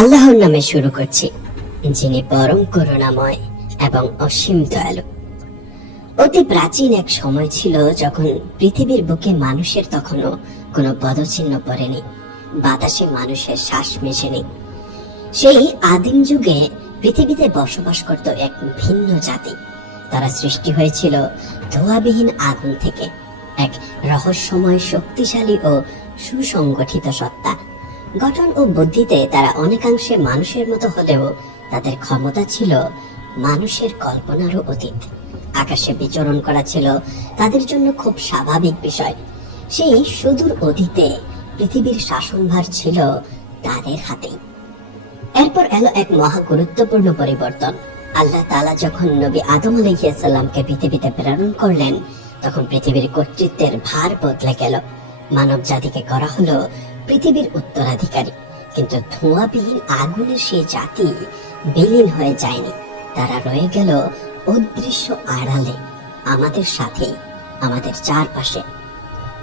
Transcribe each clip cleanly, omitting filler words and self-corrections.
আল্লাহর নামে শুরু করছি, যিনি পরম করুণাময় এবং অসীম দয়ালু। অতি প্রাচীন এক সময় ছিল যখন পৃথিবীর বুকে মানুষের তখনও কোনো পদচিহ্ন পড়েনি, বাতাসে মানুষের শ্বাস মেশেনি। সেই আদিম যুগে পৃথিবীতে বসবাস করত এক ভিন্ন জাতি। তারা সৃষ্টি হয়েছিল ধোঁয়াবিহীন আগুন থেকে, এক রহস্যময়, শক্তিশালী ও সুসংগঠিত সত্তা। গঠন ও বুদ্ধিতে তারা অনেকাংশে মানুষের মতো হলেও তাদের ক্ষমতা ছিল মানুষের কল্পনারও অতীত। আকাশে বিচরণ করা ছিল তাদের জন্য খুব স্বাভাবিক বিষয়। সেই সুদূর অতীতে পৃথিবীর শাসনভার ছিল তাদের হাতেই। এরপর এলো এক মহা গুরুত্বপূর্ণ পরিবর্তন। আল্লাহ তাআলা যখন নবী আদম আলাইহিস সালামকে পৃথিবীতে প্রেরণ করলেন, তখন পৃথিবীর কর্তৃত্বের ভার বদলে গেল। মানব জাতিকে করা হলো পৃথিবীর উত্তরাধিকারী। কিন্তু ধোঁয়াবিহীন আগুনের সেই জাতি বিলীন হয়ে যায়নি, তারা রয়ে গেল অদৃশ্য আড়ালে, আমাদের সাথে, আমাদের চারপাশে।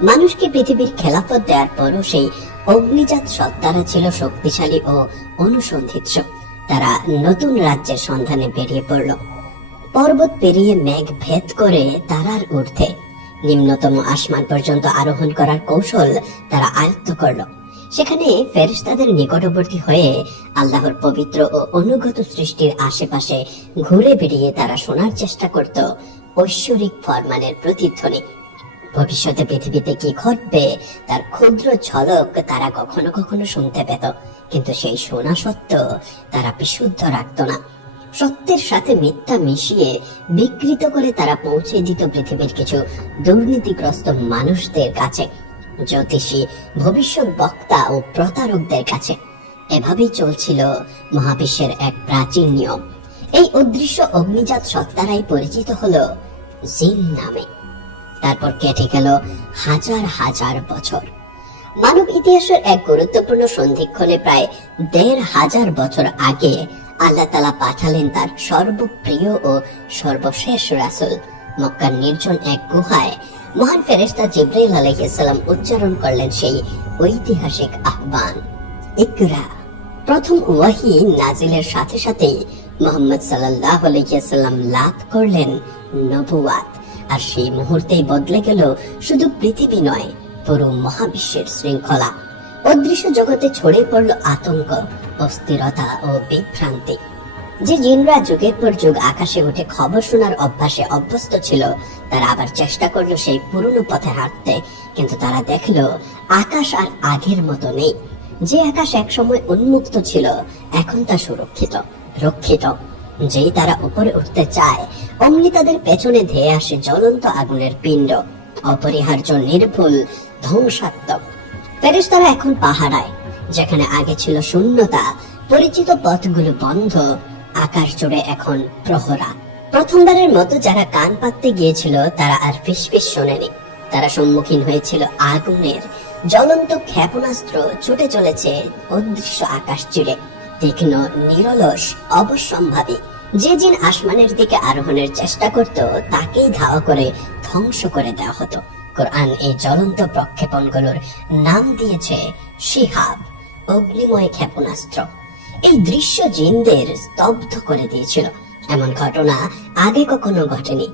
মানুষকে পৃথিবীর খেলাফত দেওয়ার পরও সেই অগ্নিজাত সত্তারা ছিল শক্তিশালী ও অনুসন্ধিৎস। তারা নতুন রাজ্যের সন্ধানে বেরিয়ে পড়ল। পর্বত পেরিয়ে মেঘ ভেদ করে তারার ঊর্ধ্বে নিম্নতম আসমান পর্যন্ত আরোহণ করার কৌশল তারা আয়ত্ত করল। সেখানে ফেরেশতাদের নিকটবর্তী হয়ে আল্লাহর পবিত্র ও অনুগত সৃষ্টির আশেপাশে ঘুরে বেরিয়ে তারা শোনার চেষ্টা করত ঐশ্বরিক ফরমানের প্রতিধ্বনি। ভবিষ্যতে পৃথিবীতে কি ঘটবে তার ক্ষুদ্র ঝলক তারা কখনো কখনো শুনতে পেত, কিন্তু সেই শোনা সত্য তারা বিশুদ্ধ রাখত না। সত্যের সাথে মিথ্যা মিশিয়ে বিকৃত করে তারা পৌঁছে দিত পৃথিবীর কিছু দুর্নীতিগ্রস্ত মানুষদের কাছে, জ্যোতিষী, ভবিষ্যৎ বক্তা ও প্রতারকদের কাছে। এভাবেই চলছিল মহাবিশ্বের এক প্রাচীন নিয়ম। এই অদৃশ্য অগ্নিজাত সত্তারাই পরিচিত হলো জিন নামে। তারপর কেটে গেল হাজার হাজার বছর। মানব ইতিহাসের এক গুরুত্বপূর্ণ সন্ধিক্ষণে প্রায় ১৫০০ বছর আগে আল্লাহ তাআলা পাঠালেন তার সর্বপ্রিয় ও সর্বশেষ রাসূল। মক্কার নির্জন এক গুহায় মহান ফেরেশতা জিবরাইল আলাইহিস সালাম উচ্চারণ করলেন সেই ঐতিহাসিক আহ্বান, ইকরা। প্রথম ওয়াহী নাজিলের সাথে সাথেই মুহাম্মদ সাল্লাল্লাহু আলাইহি ওয়াসাল্লাম লাভ করলেন নবুয়াত। আর সেই মুহূর্তেই বদলে গেল শুধু পৃথিবী নয়, পুরো মহাবিশ্বের শৃঙ্খলা। অদৃশ্য জগতে ছড়িয়ে পড়ল আতঙ্ক, অস্থিরতা ও বিভ্রান্তি। যে জিনরা যুগের পর যুগ আকাশে উঠে খবর শোনার অভ্যাসে অভ্যস্ত ছিল, তারা আবার চেষ্টা করলো সেই পুরনো পথে হাঁটতে। কিন্তু তারা দেখলো আকাশ আর আগের মতো নেই। যে আকাশ একসময় উন্মুক্ত ছিল, এখন তা সুরক্ষিত, রক্ষিত। যেই তারা উপরে উঠতে চায়, অমনি তাদের পেছনে ধেয়ে আসে জ্বলন্ত আগুনের পিণ্ড, অপরিহার্য, নির্ভুল, ধ্বংসাত্মক। ফেরেশতারা এখন পাহারায়। যেখানে আগে ছিল শূন্যতা, পরিচিত পথগুলো বন্ধ, আকাশ জুড়ে এখন প্রহরা। প্রথমবারের মতো যারা কান পাততে গিয়েছিল তারা আর ফিসফিস শোনেনি। তারা সম্মুখীন হয়েছিল আগুনের জ্বলন্ত ক্ষেপণাস্ত্র ছুটে চলেছে অদৃশ্য আকাশ জুড়ে, তীক্ষ্ণ, নিরলস, অবশ্যম্ভাবী। যে জিন আসমানের দিকে আরোহণের চেষ্টা করত, তাকেই ধাওয়া করে ধ্বংস করে দেওয়া হতো। কোরআন এই জ্বলন্ত প্রক্ষেপণগুলোর নাম দিয়েছে শিহাব, অগ্নিময় ক্ষেপণাস্ত্র। এই দৃশ্য জিনদের স্তব্ধ করে দিয়েছিল। এমন ঘটনা আগে কখনো ঘটেনি।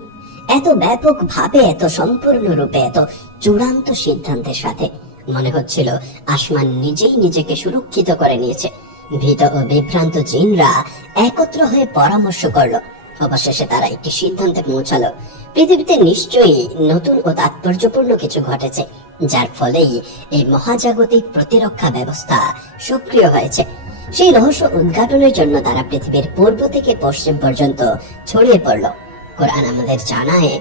এত ব্যাপক ভাবে, এত সম্পূর্ণ রূপে, এত চূড়ান্ত সিদ্ধান্তের সাথে। মনে হচ্ছিল আসমান নিজেই নিজেকে সুরক্ষিত করে নিয়েছে। ভীত ও বিভ্রান্ত জিনরা একত্র হয়ে পরামর্শ করলো। অবশেষে তারা একটি সিদ্ধান্তে পৌঁছালো। পৃথিবীতে নিশ্চয়ই নতুন ও তাৎপর্যপূর্ণ কিছু ঘটেছে, যার ফলেই এই মহাজাগতিক প্রতিরক্ষা ব্যবস্থা সক্রিয় হয়েছে। সেই রহস্য উদ্ঘাটনের জন্য তারা পৃথিবীর পূর্ব থেকে পশ্চিম পর্যন্ত ছড়িয়ে পড়ল। কোরআন আমাদের জানায়,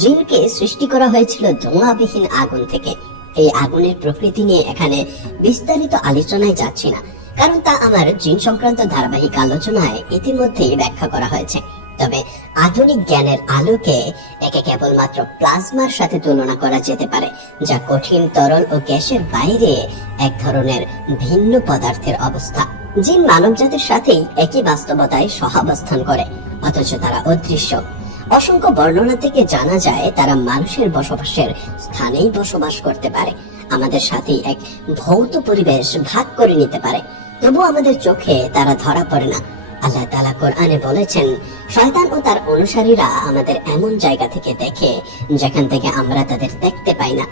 জিনকে সৃষ্টি করা হয়েছিল ধোঁয়াবিহীন আগুন থেকে। এই আগুনের প্রকৃতি নিয়ে এখানে বিস্তারিত আলোচনায় যাচ্ছি না, কারণ তা আমার জিন সংক্রান্ত ধারাবাহিক আলোচনায় ইতিমধ্যেই ব্যাখ্যা করা হয়েছে। তবে আধুনিক জ্ঞানের আলোকে একে কেবলমাত্র প্লাজমার সাথে তুলনা করা যেতে পারে, যা কঠিন, তরল ও গ্যাসের বাইরে এক ধরনের ভিন্ন পদার্থের অবস্থা। জিন মানবজাতির সাথেই একই বাস্তবতায় সহাবস্থান করে, অথচ তারা অদৃশ্য। অসংখ্য বর্ণনা থেকে জানা যায় তারা মানুষের বসবাসের স্থানেই বসবাস করতে পারে, আমাদের সাথে এক ভৌত পরিবেশ ভাগ করে নিতে পারে। তবু আমাদের চোখে তারা ধরা পড়ে না। আল্লাহ তাআলা কোরআনে বলেছেন, শয়তান ও তার অনুসারীরা আমাদের এমন জায়গা থেকে দেখে যেখান থেকে আমরা তাদের দেখতে পাই না।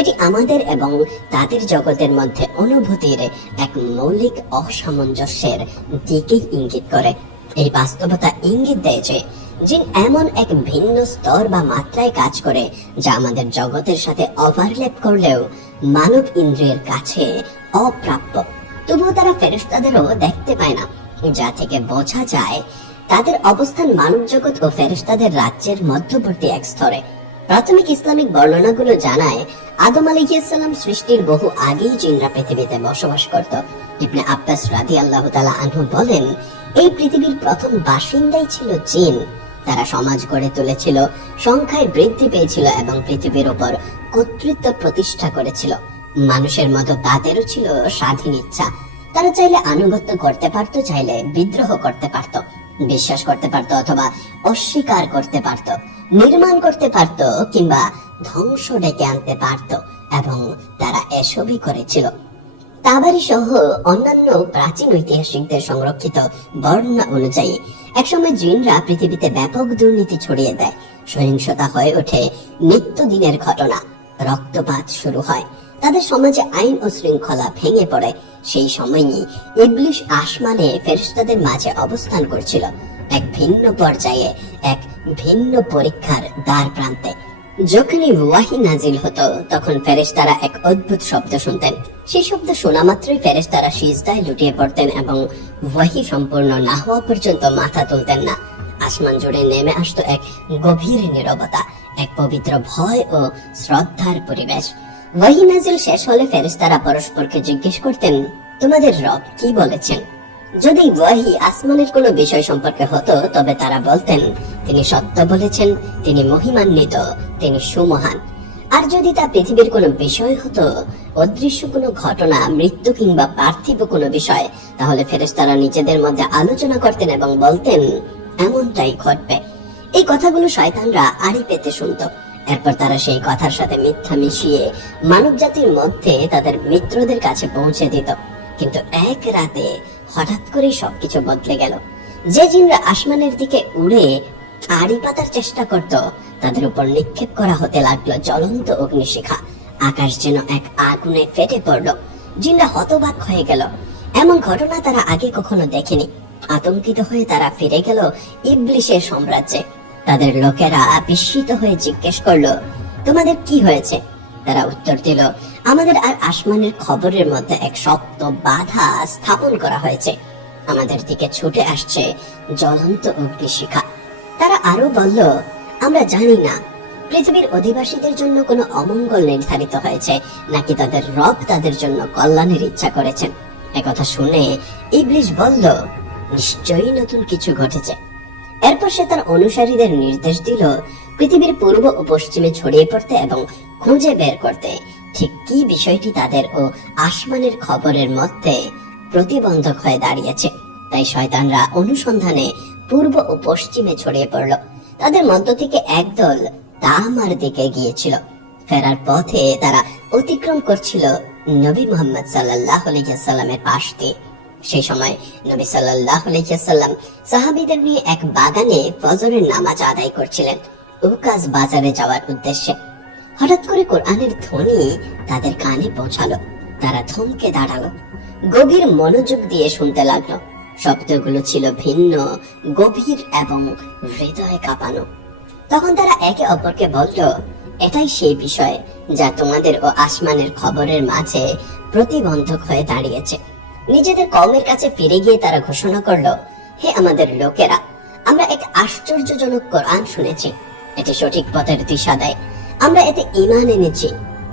এটি আমাদের এবং তাদের জগতের মধ্যে অনুভূতির এক মৌলিক অসামঞ্জস্যের দিকে ইঙ্গিত করে। এই বাস্তবতা ইঙ্গিত দেয় যে জিন এমন এক ভিন্ন স্তর বা মাত্রায় কাজ করে যা আমাদের জগতের সাথে ওভারল্যাপ করলেও মানব ইন্দ্রিয়ের কাছে অপ্রাপ্য। তবুও তারা ফেরেশতাদেরও দেখতে পায় না, যা থেকে বোঝা যায় তাদের অবস্থান মানব জগৎ ও ফেরেশতাদের রাজ্যের মধ্যবর্তী এক স্তরে। প্রাথমিক ইসলামিক বর্ণনাগুলো জানায় আদম আলাইহিস সালাম সৃষ্টির বহু আগেই জিনরা পৃথিবীতে বসবাস করত। ইবনে আব্বাস রাদিয়াল্লাহু তাআলা আনহু বলেন, এই পৃথিবীর প্রথম বাসিন্দাই ছিল জিন। তারা সমাজ গড়ে তুলেছিল, সংখ্যায় বৃদ্ধি পেয়েছিল এবং পৃথিবীর উপর কর্তৃত্ব প্রতিষ্ঠা করেছিল। মানুষের মতো তাদেরও ছিল স্বাধীন ইচ্ছা। তারা চাইলে আনুগত্য করতে পারত, চাইলে বিদ্রোহ করতে পারত, বিশ্বাস করতে পারত অথবা অস্বীকার করতে পারত, নির্মাণ করতে পারত কিংবা ধ্বংস ডেকে আনতে পারত, এবং তারা এসবই করেছিল। তাবারি সহ অন্যান্য প্রাচীন ঐতিহাসিকদের সংরক্ষিত বর্ণনা অনুযায়ী একসময় জিনরা পৃথিবীতে ব্যাপক দুর্নীতি ছড়িয়ে দেয়। সহিংসতা হয়ে ওঠে নিত্যদিনের ঘটনা। রক্তপাত শুরু হয়। তাদের সমাজে আইন ও শৃঙ্খলা ভেঙে পড়ে। সেই সময়ই ইবলিশ আসমানে ফেরেশতাদের মাঝে অবস্থান করছিল, এক ভিন্ন পর্যায়ে, এক ভিন্ন পরীক্ষার দ্বার প্রান্তে। যখনই ওয়াহি নাজিল হতো তখন ফেরেশতারা এক অদ্ভুত শব্দ শুনতেন। সেই শব্দ শোনা মাত্রই ফেরেশতারা সিজদায় লুটিয়ে পড়তেন এবং ওয়াহি সম্পূর্ণ না হওয়া পর্যন্ত মাথা তুলতেন না। আসমান জুড়ে নেমে আসতো এক গভীর নীরবতা, এক পবিত্র ভয় ও শ্রদ্ধার পরিবেশ। ওয়াহি নাজিল শেষ হলে ফেরেশতারা পরস্পরকে জিজ্ঞেস করতেন, তোমাদের রব কি বলেছেন? যদি ওয়াহি আসমানের কোনো বিষয় সম্পর্কে হতো তবে তারা বলতেন, তিনি সত্য বলেছেন, তিনি মহিমান্বিত, তিনি সুমহান। আর যদি তা পৃথিবীর কোনো বিষয় হতো, অদৃশ্য কোনো ঘটনা, মৃত্যু কিংবা পার্থিব কোনো বিষয়, তাহলে ফেরেশতারা নিজেদের মধ্যে আলোচনা করতেন এবং বলতেন, এমনটাই ঘটবে। এই কথাগুলো শয়তানরা আড়ি পেতে শুনতো। এরপর তারা সেই কথার সাথে মিথ্যা মিশিয়ে মানব জাতির মধ্যে তাদের মিত্রদের কাছে পৌঁছে দিত। কিন্তু এক রাতে হঠাৎ করে সবকিছু বদলে গেল। যে জিনরা আসমানের দিকে উড়ে আড়ি পাতার চেষ্টা করত, তাদের উপর নিক্ষেপ করা হতে লাগলো জ্বলন্ত অগ্নিশিখা। আকাশ যেন এক আগুনে ফেটে পড়ল। জিনরা হতবাক হয়ে গেল। এমন ঘটনা তারা আগে কখনো দেখেনি। আতঙ্কিত হয়ে তারা ফিরে গেল ইবলিশের সাম্রাজ্যে। তাদের লোকেরা বিস্মিত হয়ে জিজ্ঞেস করলো, তোমাদের কি হয়েছে? তারা উত্তর দিল, আমাদের আর আসমানের খবরের মধ্যে এক শক্ত বাধা স্থাপন করা হয়েছে। আমাদের দিকে ছুটে আসছে জ্বলন্ত অগ্নিশিখা। তারা আরো বলল, আমরা জানি না পৃথিবীর অধিবাসীদের জন্য কোনো অমঙ্গল নির্ধারিত হয়েছে নাকি তাদের রব তাদের জন্য কল্যাণের ইচ্ছা করেছেন। একথা শুনে ইবলিশ বলল, নিশ্চয়ই নতুন কিছু ঘটেছে। এরপর সে তার অনুসারীদের নির্দেশ দিল পৃথিবীর পূর্ব ও পশ্চিমে ছড়িয়ে পড়তে এবং খুঁজে বের করতে ঠিক কি বিষয়টি তাদের ও আসমানের খবরের মধ্যে প্রতিবন্ধক হয়ে দাঁড়িয়েছে। তাই শয়তানরা অনুসন্ধানে পূর্ব ও পশ্চিমে ছড়িয়ে পড়ল। তাদের মধ্য থেকে একদল তামার দিকে গিয়েছিল। ফেরার পথে তারা অতিক্রম করছিল নবী মুহাম্মদ সাল্লাল্লাহু আলাইহি ওয়াসাল্লামের পাশ দিয়ে। সেই সময় নবী সাল্লাল্লাহু আলাইহি ওয়াসাল্লাম সাহাবীদের নিয়ে এক বাগানে ফজরের নামাজ আদায় করছিলেন, উকাস বাজারে যাওয়ার উদ্দেশ্যে। হঠাৎ করে কোরআনের ধ্বনি তাদের কানে পৌঁছালো। তারা থমকে দাঁড়ালো, গভীর মনোযোগ দিয়ে শুনতে লাগলো। শব্দগুলো ছিল ভিন্ন, গভীর এবং হৃদয় কাঁপানো। তখন তারা একে অপরকে বলল, এটাই সেই বিষয় যা তোমাদের ও আসমানের খবরের মাঝে প্রতিবন্ধক হয়ে দাঁড়িয়েছে। নিজেদের কওমের কাছে ফিরে গিয়ে তারা ঘোষণা করলো, হে আমাদের লোকেরা, আমরা এক আশ্চর্যজনক কোরআন শুনেছি। এটি সঠিক পথের দিশা দেয়। আমরা এতে ঈমান এনেছি।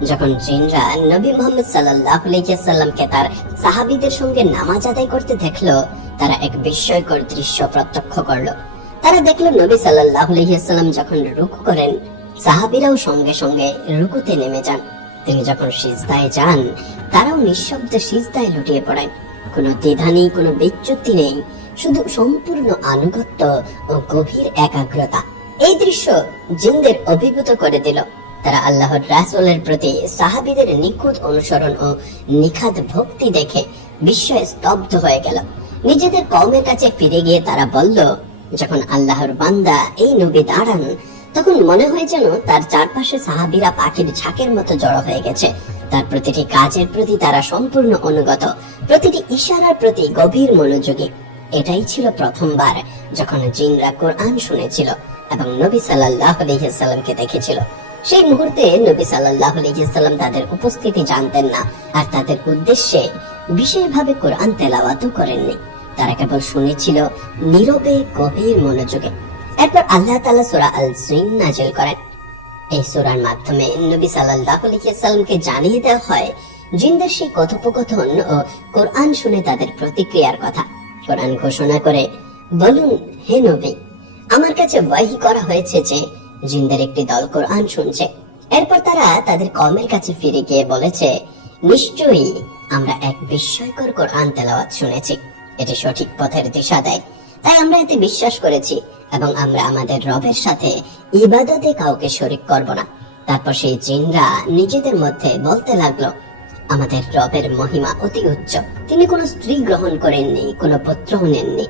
যখন জিনরা নবী মুহাম্মদ সাল্লাল্লাহু আলাইহি ওয়াসাল্লামকে তার সাহাবীদের সঙ্গে নামাজ আদায় করতে দেখলো, তারা এক বিস্ময়কর দৃশ্য প্রত্যক্ষ করলো। তারা দেখলো নবী সাল্লাল্লাহু আলাইহি ওয়াসাল্লাম যখন রুকু করেন, সাহাবীরাও সঙ্গে সঙ্গে রুকুতে নেমে যান। তিনি যখন সিজদায় যান, তারাও নিঃশব্দে সিজদায় লুটিয়ে পড়েন। কোনো দ্বিধা নেই, কোনো বিচ্যুতি নেই, শুধু সম্পূর্ণ আনুগত্য ও গভীর একাগ্রতা। এই দৃশ্য জিনদের অভিভূত করে দিল। তারা আল্লাহর রাসূলের প্রতি সাহাবীদের নিখুঁত অনুসরণ ও নিখাদ ভক্তি দেখে বিস্ময়ে স্তব্ধ হয়ে গেল। নিজেদের কওমের কাছে ফিরে গিয়ে তারা বলল, যখন আল্লাহর বান্দা এই নবী দাঁড়ান তখন মনে হয় যেন তার চারপাশে সাহাবীরা পাখির ঝাঁকের মতো জড়ো হয়ে গেছে। তার প্রতিটি কাজের প্রতি তারা সম্পূর্ণ অনুগত, প্রতিটি ইশারার প্রতি গভীর মনোযোগী। এটাই ছিল প্রথমবার যখন জিনরা কোরআন শুনেছিল এবং নবী সাল্লাল্লাহু আলাইহি ওয়াসাল্লামকে দেখেছিল। সেই মুহূর্তে নবী সাল্লাল্লাহু আলাইহি ওয়াসাল্লাম তাদের উপস্থিতি জানতেন না, আর তাদের উদ্দেশ্যে বিশেষভাবে কোরআন তেলাওয়াতও করেননি। তারা কেবল শুনেছিল নীরবে গভীর মনোযোগে। এরপর আল্লাহ তাআলা সূরা আল-জিন নাযিল করেন। এই সূরার মাধ্যমে নবী সাল্লাল্লাহু আলাইহি ওয়াসাল্লামকে জানিয়ে দেওয়া হয় জিনদের সেই কথোপকথন ও কোরআন শুনে তাদের প্রতিক্রিয়ার কথা। কোরআন ঘোষণা করে, বলুন হে নবী, আমার কাছে ওয়াহী করা হয়েছে যে জিনদের একটি দল কোরআন শুনছে। এরপর তারা তাদের কওমের কাছে ফিরে গিয়ে বলেছে, নিশ্চয়ই আমরা এক বিস্ময়কর কোরআন তেলাওয়াত শুনেছি। এটি সঠিক পথের দিশা দেয়, তাই আমরা এতে বিশ্বাস করেছি এবং আমরা আমাদের রবের সাথে ইবাদতে কাউকে শরীক করব না। তারপর সেই জিনরা নিজেদের মধ্যে বলতে লাগলো, আমাদের রবের মহিমা অতি উচ্চ। তিনি কোনো স্ত্রী গ্রহণ করেননি, কোনো পুত্রও নেননি।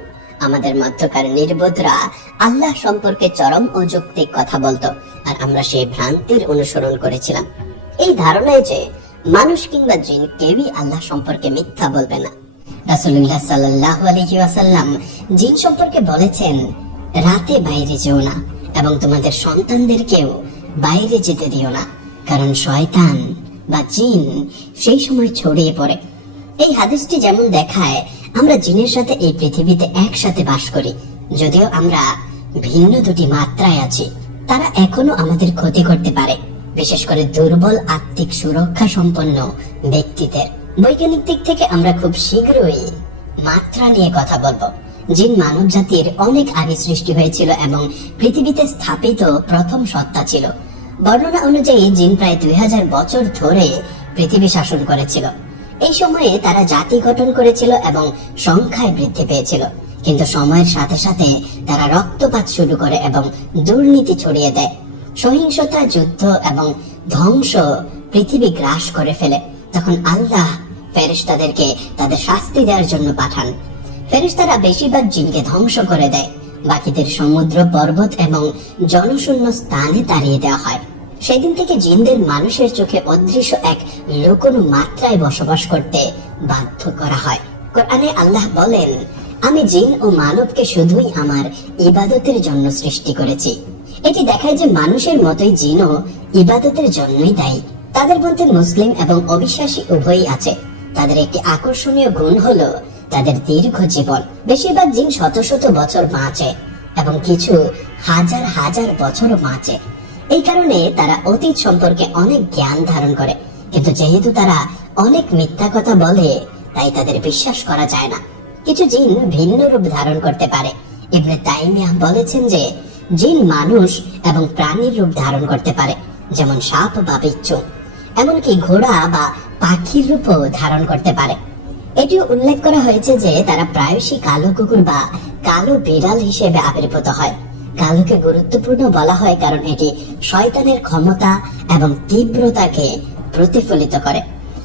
আমাদের মধ্যকার নির্বোধরা আল্লাহ সম্পর্কে চরম অযৌক্তিক কথা বলতো, আর আমরা সেই ভ্রান্তির অনুসরণ করেছিলাম, এই ধারণায় যে মানুষ কিংবা জিন কেউই আল্লাহ সম্পর্কে মিথ্যা বলবে না। রাসূলুল্লাহ সাল্লাল্লাহু আলাইহি ওয়াসাল্লাম জিন সম্পর্কে বলেছেন, রাতে বাইরে যেও না এবং তোমাদের সন্তানদেরকেও বাইরে যেতে দিও না, কারণ শয়তান বা জিন সেই সময় ছড়িয়ে পড়ে। এই হাদিসটি যেমন দেখায়, আমরা জিনের সাথে এই পৃথিবীতে একসাথে বাস করি, যদিও আমরা ভিন্ন দুটি মাত্রায় আছি। তারা এখনো আমাদের ক্ষতি করতে পারে, বিশেষ করে দুর্বল আত্মিক সুরক্ষা সম্পন্ন ব্যক্তিদের। বৈজ্ঞানিক দিক থেকে আমরা খুব শীঘ্রই মাত্রা নিয়ে কথা বলবো। জিন মানব জাতির অনেক আগে সৃষ্টি হয়েছিল এবং পৃথিবীতে স্থাপিত প্রথম সত্তা ছিল। বর্ণনা অনুযায়ী জিন প্রায় 2000 বছর ধরে পৃথিবী শাসন করেছিল। এই সময়ে তারা জাতি গঠন করেছিল এবং সংখ্যায় বৃদ্ধি পেয়েছিল, কিন্তু সময়ের সাথে সাথে তারা রক্তপাত শুরু করে এবং দুর্নীতি ছড়িয়ে দেয়। সহিংসতা, যুদ্ধ এবং ধ্বংস পৃথিবী গ্রাস করে ফেলে। তখন আল্লাহ ফেরেশতাদেরকে তাদের শাস্তি দেওয়ার জন্য পাঠান। ফেরেশতারা বেশিরভাগ জিনকে ধ্বংস করে দেয়, বাকিদের সমুদ্র, পর্বত এবং জনশূন্য স্থানে তাড়িয়ে দেওয়া হয়। সেদিন থেকে জিনদের মানুষের চোখে অদৃশ্য এক লুকোনো মাত্রায় বসবাস করতে বাধ্য করা হয়। কোরআনে আল্লাহ বলেন, আমি জিন ও মানবকে শুধুই আমার ইবাদতের জন্য সৃষ্টি করেছি। এটি দেখায় যে মানুষের মতোই জিনও ইবাদতের জন্যই দায়ী। তাদের মধ্যে মুসলিম এবং অবিশ্বাসী উভয়ই আছে। তাদের একটি আকর্ষণীয় গুণ হলো তাদের দীর্ঘ জীবন। বেশিরভাগ জিন শত শত বছর বাঁচে এবং কিছু হাজার হাজার বছর বাঁচে। এই কারণে তারা অতীত সম্পর্কে অনেক জ্ঞান ধারণ করে, কিন্তু যেহেতু তারা অনেক মিথ্যা কথা বলে, তাই তাদের বিশ্বাস করা যায় না। কিছু জিন ভিন্ন রূপ ধারণ করতে পারে। ইবনে তাইমিয়াহ বলেছেন যে জিন মানুষ এবং প্রাণীর রূপ ধারণ করতে পারে, যেমন সাপ বা বিচ্ছু, এমনকি ঘোড়া বা পাখির রূপও ধারণ করতে পারে। এটিও উল্লেখ করা হয়েছে যে তারা প্রায়শই কালো কুকুর বা কালো বিড়াল হিসেবে আবির্ভূত হয়। কালোকে গুরুত্বপূর্ণ বলা হয় কারণ এটি শয়তানের ক্ষমতা এবং তীব্রতাকে প্রতিফলিত করে,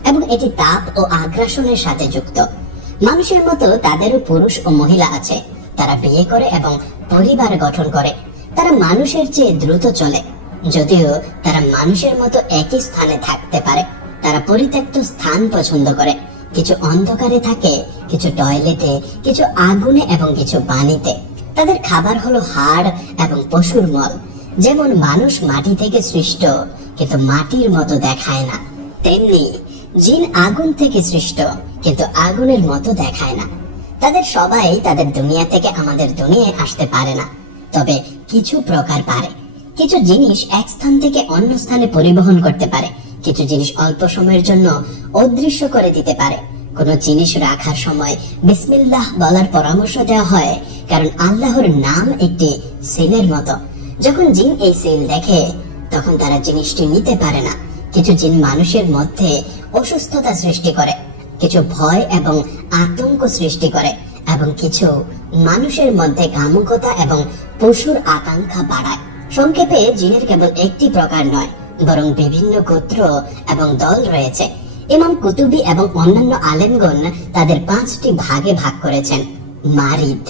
এবং এটি তাপ ও আগ্রাসনের সাথে যুক্ত। মানুষের মতো তাদেরও পুরুষ ও মহিলা আছে। তারা বিয়ে করে এবং পরিবার গঠন করে। তারা মানুষের চেয়ে দ্রুত চলে, যদিও তারা মানুষের মতো একই স্থানে থাকতে পারে। তারা পরিত্যক্ত স্থান পছন্দ করে। কিছু অন্ধকারে থাকে, কিছু টয়লেটে, কিছু আগুনে এবং কিছু পানিতে। তাদের খাবার হলো হাড় এবং পশুর মল। যেমন মানুষ মাটি থেকে সৃষ্ট কিন্তু মাটির মতো দেখায় না, তেমনি জিন আগুন থেকে সৃষ্ট কিন্তু আগুনের মতো দেখায় না। তাদের সবাই তাদের দুনিয়া থেকে আমাদের দুনিয়ায় আসতে পারে না, তবে কিছু প্রকার পারে। কিছু জিনিস এক স্থান থেকে অন্য স্থানে পরিবহন করতে পারে। কিছু জিনিস অল্প সময়ের জন্য অদৃশ্য করে দিতে পারে। কোন জিনিস রাখার সময় বিসমিল্লাহ বলার পরামর্শ দেওয়া হয়, কারণ আল্লাহর নাম একটি সিলের মতো। যখন জিন এই সিল দেখে, তখন তারা জিনিসটি নিতে পারে না। কিছু জিন মানুষের মধ্যে অসুস্থতা সৃষ্টি করে, কিছু ভয় এবং আতঙ্ক সৃষ্টি করে, এবং কিছু মানুষের মধ্যে কামুকতা এবং পশুর আকাঙ্ক্ষা বাড়ায়। সংক্ষেপে জিনের কেবল একটি প্রকার নয়, বরং বিভিন্ন গোত্র এবং দল রয়েছে। ইমাম কুতুবী এবং অন্যান্য আলেমগণ তাদের 5টি ভাগে ভাগ করেছেন। মারিদ,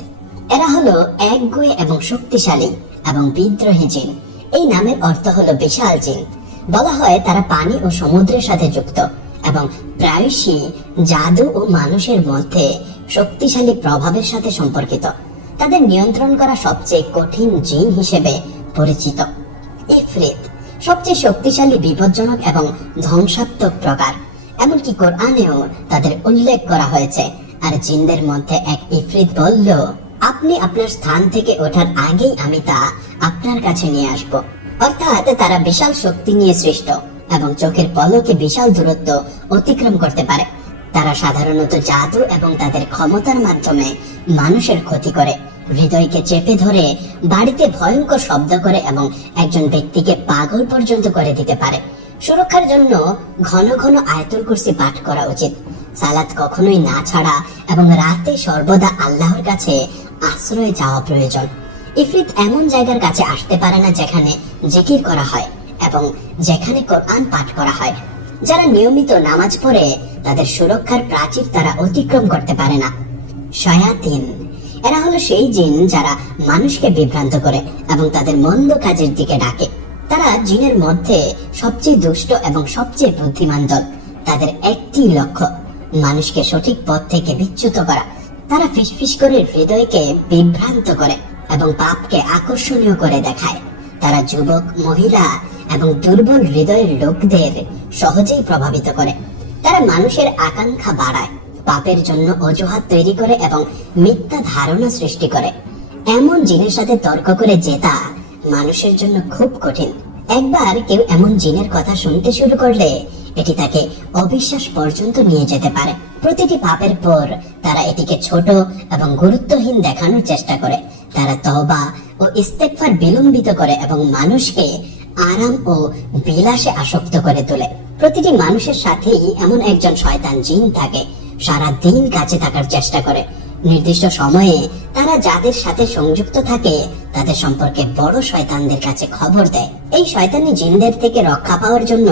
এরা হলো একগুঁয়ে এবং শক্তিশালী এবং বিদ্রোহী জিন। এই নামের অর্থ হলো বিশাল জিন। বলা হয় তারা পানি ও সমুদ্রের সাথে যুক্ত এবং প্রায়শই জাদু ও মানুষের মধ্যে শক্তিশালী প্রভাবের সাথে সম্পর্কিত। তাদের নিয়ন্ত্রণ করা সবচেয়ে কঠিন জিন হিসেবে পরিচিত। ইফরিত সবচেয়ে শক্তিশালী, বিপজ্জনক এবং ধ্বংসাত্মক প্রকার। এমনকি কোরআনেও তাদের উল্লেখ করা হয়েছে। আর জিনদের মধ্যে এক ইফরিত বলল, আপনি আপনার স্থান থেকে ওঠার আগেই আমি তা আপনার কাছে নিয়ে আসব। অর্থাৎ তারা বিশাল শক্তি নিয়ে সৃষ্ট এবং চোখের পলকে বিশাল দূরত্ব অতিক্রম করতে পারে। তারা সাধারণত জাদু এবং তাদের ক্ষমতার মাধ্যমে মানুষের ক্ষতি করে, হৃদয়কে চেপে ধরে, বাড়িতে ভয়ঙ্কর শব্দ করে এবং একজন ব্যক্তিকে পাগল পর্যন্ত করে দিতে পারে। সুরক্ষার জন্য ঘন ঘন আয়াতুল কুরসি পাঠ করা উচিত। সালাত কখনোই না ছাড়া এবং রাতে সর্বদা আল্লাহর কাছে আশ্রয় চাওয়া প্রয়োজন। ইফরিত এমন জায়গার কাছে আসতে পারে না যেখানে জিকির করা হয় এবং যেখানে কোরআন পাঠ করা হয়। যারা নিয়মিত নামাজ পড়ে তাদের সুরক্ষার প্রাচীর তারা অতিক্রম করতে পারে না। শয়াতিন, এরা হলো সেই জিন যারা মানুষকে বিভ্রান্ত করে এবং তাদের মন্দ কাজের দিকে ডাকে। তারা জিনের মধ্যে সবচেয়ে দুষ্ট এবং সবচেয়ে বুদ্ধিমান দল। তাদের একটি লক্ষ্য, মানুষকে সঠিক পথ থেকে বিচ্যুত করা। তারা ফিসফিস করে হৃদয়কে বিভ্রান্ত করে এবং পাপকে আকর্ষণীয় করে দেখায়। তারা যুবক, মহিলা এবং দুর্বল হৃদয়ের লোকদের সহজেই প্রভাবিত করে। তারা মানুষের আকাঙ্ক্ষা বাড়ায়, পাপের জন্য অজুহাত তৈরি করে এবং মিথ্যা ধারণা সৃষ্টি করে। এমন জিনের সাথে তর্ক করে জেতা মানুষের জন্য খুব কঠিন। একবার কেউ এমন জিনের কথা শুনতে শুরু করলে এটি তাকে অবিশ্বাস পর্যন্ত নিয়ে যেতে পারে। প্রতিটি পাপের পর তারা এটিকে ছোট এবং গুরুত্বহীন দেখানোর চেষ্টা করে। তারা তওবা ও ইস্তেগফার বিলম্বিত করে এবং মানুষকে আরাম ও বিলাসে আসক্ত করে তোলে। প্রতিটি মানুষের সাথেই এমন একজন শয়তান জিন থাকে, সারা দিন কাছে থাকার চেষ্টা করে। নির্দিষ্ট সময়ে তারা যাদের সাথে সংযুক্ত থাকে তাদের সম্পর্কে বড় শয়তানদের কাছে খবর দেয়। এই শয়তানি জিনদের থেকে রক্ষা পাওয়ার জন্য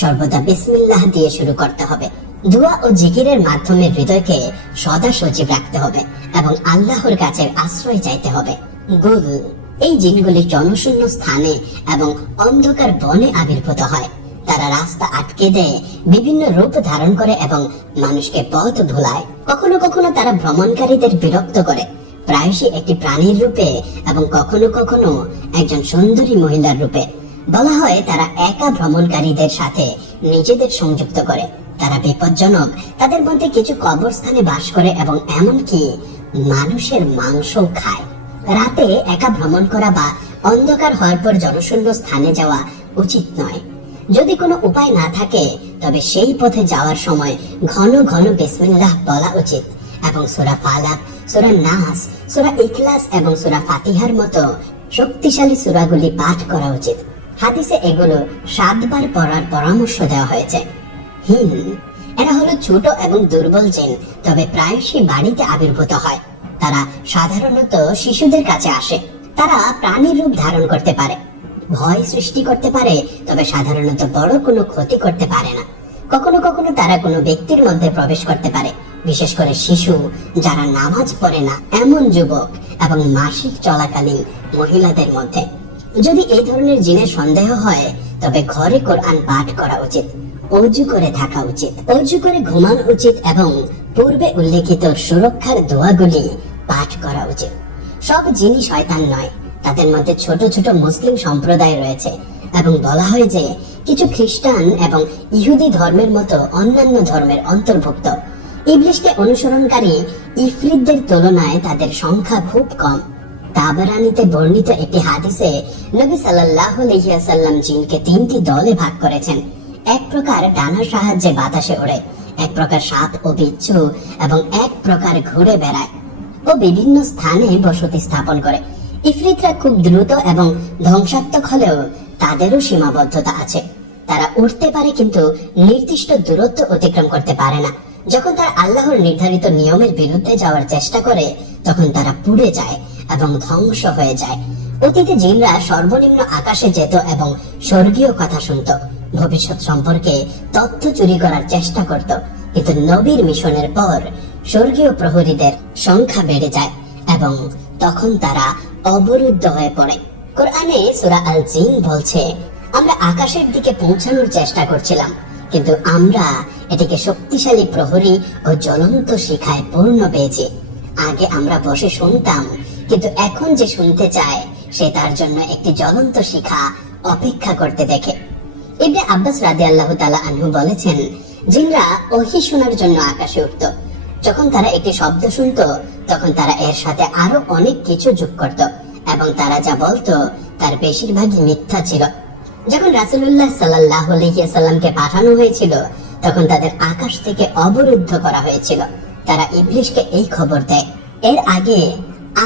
সর্বদা বিসমিল্লাহ দিয়ে শুরু করতে হবে। দোয়া ও জিকিরের মাধ্যমে হৃদয়কে সদা সজীব রাখতে হবে এবং আল্লাহর কাছে আশ্রয় চাইতে হবে। গুল, এই জিনগুলি জনশূন্য স্থানে এবং অন্ধকার বনে আবির্ভূত হয়। তারা রাস্তা আটকে দেয়, বিভিন্ন রূপ ধারণ করে এবং মানুষকে পথ ভুলায়। কখনো কখনো তারা ভ্রমণকারীদের বিরক্ত করে, প্রায়শই একটি প্রাণীর রূপে এবং কখনো কখনো একজন সুন্দরী মহিলার রূপে। বলা হয় তারা একা ভ্রমণকারীদের সাথে নিজেদের সংযুক্ত করে। তারা বিপজ্জনক। তাদের মধ্যে কিছু কবরস্থানে বাস করে এবং এমনকি মানুষের মাংস খায়। রাতে একা ভ্রমণ করা বা অন্ধকার হওয়ার পর জনশূন্য স্থানে যাওয়া উচিত নয়। যদি কোনো উপায় না থাকে তবে সেই পথে যাওয়ার সময় ঘন ঘন বিসমিল্লাহ বলা উচিত এবং সূরা ফালাক, সূরা নাস, সূরা ইখলাস এবং সূরা ফাতিহার মতো শক্তিশালী সূরাগুলি পাঠ করা উচিত। হাদিসে এগুলো 7 বার পড়ার পরামর্শ দেওয়া হয়েছে। হিন, এরা হলো ছোট এবং দুর্বল জিন, তবে প্রায়শই বাড়িতে আবির্ভূত হয়। তারা সাধারণত শিশুদের কাছে আসে। তারা প্রাণীর রূপ ধারণ করতে পারে, ভয় সৃষ্টি করতে পারে, তবে সাধারণত বড় কোনো ক্ষতি করতে পারে না। কখনো কখনো তারা কোনো ব্যক্তির মধ্যে প্রবেশ করতে পারে, বিশেষ করে শিশু, যারা নামাজ পড়ে না, এমন যুবক এবং মাসিক চলাকালীন মহিলাদের মধ্যে। যদি এই ধরনের জিনের সন্দেহ হয় তবে ঘরে কোরআন পাঠ করা উচিত, অজু করে থাকা উচিত, অজু করে ঘুমানো উচিত এবং পূর্বে উল্লেখিত সুরক্ষার দোয়াগুলি পাঠ করা উচিত। সব জিনই শয়তান নয়, তাদের মধ্যে ছোট ছোট মুসলিম সম্প্রদায় রয়েছে এবং বলা হয় যে কিছু খ্রিস্টান এবং ইহুদি ধর্মের মতো অন্যান্য ধর্মের অন্তর্ভুক্ত। ইবলিশকে অনুসরণকারী ইফরিতদের তুলনায় তাদের সংখ্যা খুব কম। তাবরানীতে বর্ণিত একটি হাদিসে নবী সাল্লাল্লাহু আলাইহি ওয়াসাল্লাম জিনকে 3টি দলে ভাগ করেছেন। এক প্রকার ডানার সাহায্যে বাতাসে ওড়ে, এক প্রকার সাপ ও বিচ্ছু এবং এক প্রকার ঘুরে বেড়ায় ও বিভিন্ন স্থানে বসতি স্থাপন করে। ইফরিতরা খুব দ্রুত এবং ধ্বংসাত্মক হলেও তাদেরও সীমাবদ্ধতা আছে। তারা উঠতে পারে কিন্তু নির্দিষ্ট দূরত্ব অতিক্রম করতে পারে না। যখন তারা আল্লাহর নির্ধারিত নিয়মের বিরুদ্ধে যাওয়ার চেষ্টা করে তখন তারা পুড়ে যায় এবং ধ্বংস হয়ে যায়। অতীতে জিনরা সর্বনিম্ন আকাশে যেত এবং স্বর্গীয় কথা শুনত। ভবিষ্যৎ সম্পর্কে তথ্য চুরি করার চেষ্টা করত। কিন্তু নবীর মিশনের পর স্বর্গীয় প্রহরীদের সংখ্যা বেড়ে যায় এবং তখন তারা অবরুদ্ধ হয়ে পড়ে। কোরআনে সূরা আল জিন বলছে, আমরা আকাশের দিকে পৌঁছানোর চেষ্টা করছিলাম, কিন্তু আমরা এটিকে শক্তিশালী প্রহরী ও জ্বলন্ত শিখায় পূর্ণ পেয়েছি। আগে আমরা বসে শুনতাম, কিন্তু এখন যে শুনতে চায় সে তার জন্য একটি জ্বলন্ত শিখা অপেক্ষা করতে দেখে। ইবনে আব্বাস রাদিয়াল্লাহু তাআলা আনহু বলেছেন, জিনরা ওহী শোনার জন্য আকাশে উঠত। যখন তারা একটি শব্দ শুনত তখন তারা এর সাথে আরো অনেক কিছু যোগ করত এবং তারা যা বলতো তার বেশিরভাগই মিথ্যা ছিল। যখন রাসূলুল্লাহ সাল্লাল্লাহু আলাইহি ওয়াসাল্লামকে পাঠানো হয়েছিল তখন তাদের আকাশ থেকে অবরুদ্ধ করা হয়েছিল। তারা ইবলিসকে এই খবর দেয়। এর আগে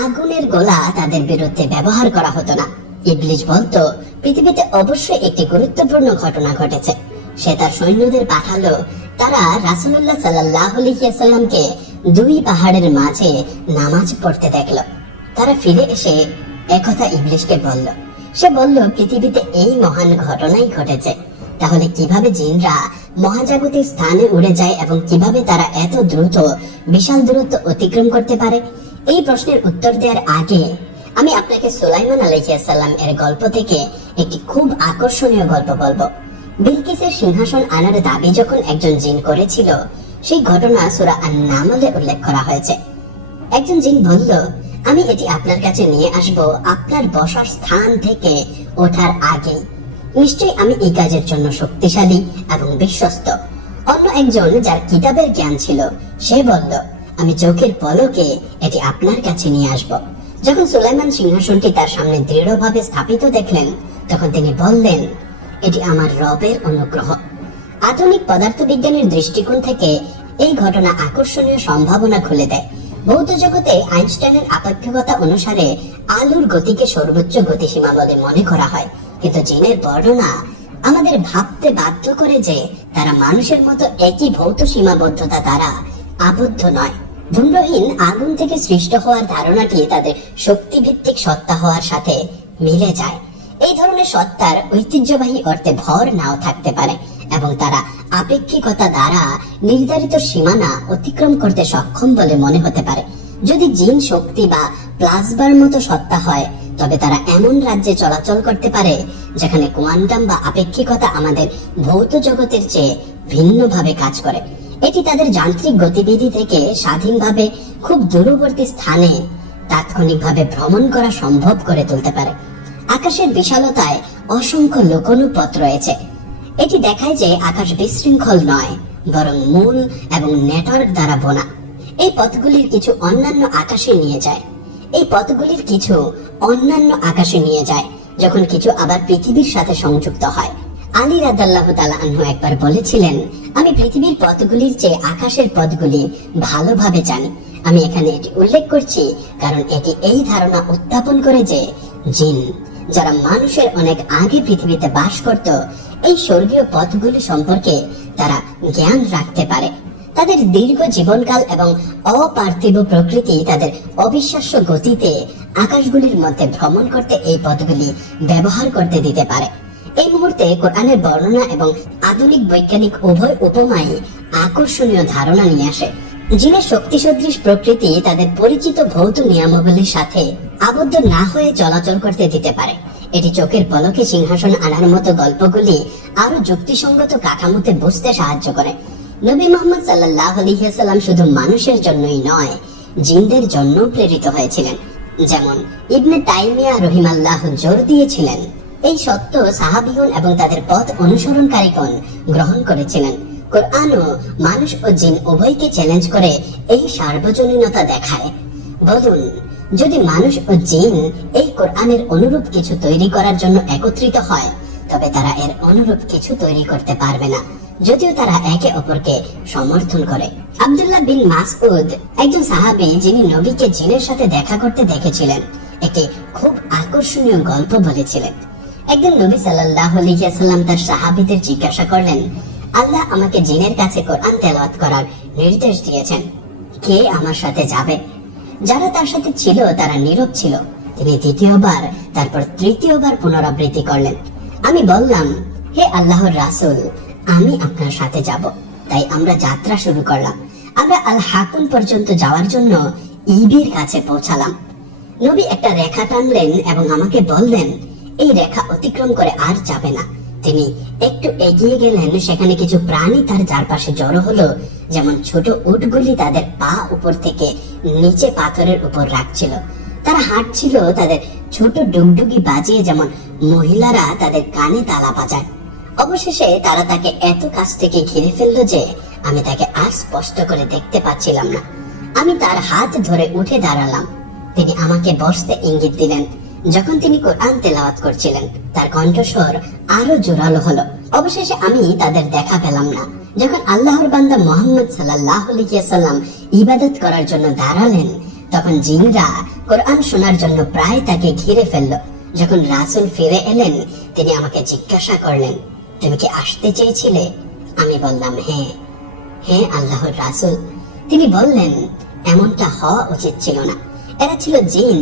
আগুনের গোলা তাদের বিরুদ্ধে ব্যবহার করা হতো না। ইবলিস বলতো, পৃথিবীতে অবশ্যই একটি গুরুত্বপূর্ণ ঘটনা ঘটেছে। সে তার সৈন্যদের পাঠালো। তারা রাসূলুল্লাহ সাল্লাল্লাহু আলাইহি ওয়াসাল্লামকে দুই পাহাড়ের মাঝে নামাজ পড়তে দেখলো। তারা ফিরে এসে একথা ইবলিসকে বলল। সে বলল, পৃথিবীতে এই মহান ঘটনাই ঘটেছে। তাহলে কিভাবে জিনরা মহাজাগতিক স্থানে উড়ে যায় এবং কিভাবে তারা এত দ্রুত বিশাল দূরত্ব অতিক্রম করতে পারে? এই প্রশ্নের উত্তর দেওয়ার আগে আমি আপনাকে সুলাইমান আলাইহিস সালাম এর গল্প থেকে একটি খুব আকর্ষণীয় গল্প বলবো। বিলকিসের সিংহাসন আনার দাবি যখন একজন জিন করেছিল, সেই ঘটনা সূরা আন-নামলে উল্লেখ করা হয়েছে। একজন জিন বলল, আমি এটি আপনার কাছে নিয়ে আসব আপনার বসার স্থান থেকে ওঠার আগে। নিশ্চয়ই আমি এই কাজের জন্য শক্তিশালী এবং বিশ্বস্ত। অন্য একজন যার কিতাবের জ্ঞান ছিল সে বলল, আমি চোখের পলকে এটি আপনার কাছে নিয়ে আসব। যখন সুলাইমান সিংহাসনটি তার সামনে দৃঢ়ভাবে স্থাপিত দেখলেন তখন তিনি বললেন, এটি আমার রবের অনুগ্রহ। আধুনিক পদার্থবিজ্ঞানের দৃষ্টিকোণ থেকে এই ঘটনা আকর্ষণীয় সম্ভাবনা খুলে দেয়। ভৌত জগতে আইনস্টাইনের আপেক্ষিকতা অনুসারে আলোর গতিকে সর্বোচ্চ গতিসীমা বলে মনে করা হয়, কিন্তু জিনের বর্ণনা আমাদের ভাবতে বাধ্য করে যে তারা মানুষের মতো একই ভৌত সীমাবদ্ধতা দ্বারা আবদ্ধ নয়। ধূম্রহীন আগুন থেকে সৃষ্ট হওয়ার ধারণাটি তাদের শক্তিভিত্তিক সত্তা হওয়ার সাথে মিলে যায়। এই ধরনের সত্তার ঐতিহ্যবাহী অর্থে ভর নাও থাকতে পারে এবং তারা আপেক্ষিকতা দ্বারা নির্ধারিত সীমানা অতিক্রম করতে সক্ষম বলে মনে হতে পারে। যদি জিন শক্তি বা প্লাজমার মতো সত্তা হয় তবে তারা এমন রাজ্যে চলাচল করতে পারে যেখানে কোয়ান্টাম বা আপেক্ষিকতা আমাদের ভৌত জগতের চেয়ে ভিন্নভাবে কাজ করে। এটি তাদের যান্ত্রিক গতিবিধি থেকে স্বাধীনভাবে খুব দূরবর্তী স্থানে তাৎক্ষণিকভাবে ভ্রমণ করা সম্ভব করে তুলতে পারে। আকাশের বিশালতায় অসংখ্য লোকনুপথ রয়েছে। এটি দেখায় যে আকাশ বিশৃঙ্খল নয়, বরং মূল এবং নেটওয়ার্ক দ্বারা বোনা। এই পথগুলির কিছু অন্যান্য আকাশে নিয়ে যায় যখন কিছু আবার পৃথিবীর সাথে সংযুক্ত হয়। আলী রাদিয়াল্লাহু তাআলা আনহু একবার বলেছিলেন, আমি পৃথিবীর পথগুলির চেয়ে আকাশের পথগুলি ভালোভাবে জানি। আমি এখানে এটি উল্লেখ করছি কারণ এটি এই ধারণা উত্থাপন করে যে জিন, যারা মানুষের অনেক আগে পৃথিবীতে বাস করত, এই স্বর্গীয় পথগুলি সম্পর্কে তারা জ্ঞান রাখতে পারে। তাদের দীর্ঘ জীবনকাল এবং অপার্থিব প্রকৃতি তাদের অবিশ্বাস্য গতিতে আকাশগুলির মধ্যে ভ্রমণ করতে এই পথগুলি ব্যবহার করতে দিতে পারে। এই মুহূর্তে কোরআনের বর্ণনা এবং আধুনিক বৈজ্ঞানিক উভয় উপমাই আকর্ষণীয় ধারণা নিয়ে আসে। জিনের শক্তি সদৃশ প্রকৃতি তাদের পরিচিত ভৌত নিয়মাবলীর সাথে আবদ্ধ না হয়ে চলাচল করতে দিতে পারে। এটি চোখের পলকে সিংহাসন আনার মতো গল্পগুলি আরো যুক্তিসঙ্গত কাঠামোতে বুঝতে সাহায্য করে। নবী মুহাম্মদ সাল্লাল্লাহু আলাইহি ওয়াসাল্লাম শুধু মানুষের জন্যই নয়, জিনদের জন্য প্রেরিত হয়েছিলেন। যেমন ইবনে তাইমিয়া রাহিমাহুল্লাহ জোর দিয়েছিলেন, এই সত্য সাহাবীগণ এবং তাদের পথ অনুসরণকারীগণ গ্রহণ করেছিলেন। কোরআনও মানুষ ও জিন উভয়কে চ্যালেঞ্জ করে এই সার্বজনীনতা দেখায়। বলুন, যদি মানুষ ও জিন এই কোরআনের অনুরূপ কিছু তৈরি করার জন্য একত্রিত হয় তবে তারা এর অনুরূপ কিছু তৈরি করতে পারবে না, যদিও তারা একে অপরকে সমর্থন করে। আব্দুল্লাহ বিন মাসউদ একজন সাহাবী যিনি নবীকে জিনের সাথে দেখা করতে দেখেছিলেন, একটি খুব আকর্ষণীয় গল্প বলেছিলেন। একদিন নবী সাল্লাল্লাহু আলাইহি ওয়াসাল্লাম তার সাহাবীদের জিজ্ঞাসা করলেন, আল্লাহ আমাকে জিনের কাছে কোরআন তেলাওয়াত করার নির্দেশ দিয়েছেন, কে আমার সাথে যাবে? যারা তার সাথে ছিল তারা নীরব ছিল। তিনি দ্বিতীয়বার, তারপর তৃতীয়বার পুনরাবৃত্তি করলেন। আমি বললাম, হে আল্লাহর রাসূল, আমি আপনার সাথে যাব। তাই আমরা যাত্রা শুরু করলাম। আমরা আল হাকুন পর্যন্ত যাওয়ার জন্য ইবির কাছে পৌঁছালাম। নবী একটা রেখা টানলেন এবং আমাকে বললেন, এই রেখা অতিক্রম করে আর যাবে না। তিনি একটু এগিয়ে গেলেন, সেখানে কিছু প্রাণী তার চারপাশে জড়ো হলো, যেমন ছোট উটগুলি তাদের পা উপর থেকে নিচে পাথরের উপর রাখছিল। তারা হাঁটছিল তাদের ছোট ডুগডুগি বাজিয়ে, যেমন মহিলারা তাদের কানে তালা বাজায়। অবশেষে তারা তাকে এত কাছ থেকে ঘিরে ফেললো যে আমি তাকে আর স্পষ্ট করে দেখতে পাচ্ছিলাম না। আমি তার হাত ধরে উঠে দাঁড়ালাম। তিনি আমাকে বসতে ইঙ্গিত দিলেন। যখন তিনি কোরআন তেলাওয়াত করছিলেন, তার কণ্ঠস্বর আরো জোরালো হলো। অবশেষে আমি তাদের দেখা পেলাম না। যখন আল্লাহর বান্দা মুহাম্মদ সাল্লাল্লাহু আলাইহি ওয়াসাল্লাম ইবাদত করার জন্য দাঁড়ালেন, তখন জিনরা কোরআন শোনার জন্য প্রায় তাকে ঘিরে ফেলল। যখন রাসূল ফিরে এলেন, তিনি আমাকে জিজ্ঞাসা করলেন, তুমি কি আসতে চেয়েছিলে? আমি বললাম, হ্যাঁ। হ্যাঁ আল্লাহর রাসূল। তিনি বললেন, এমনটা হওয়া উচিত ছিল না। এরা ছিল জিন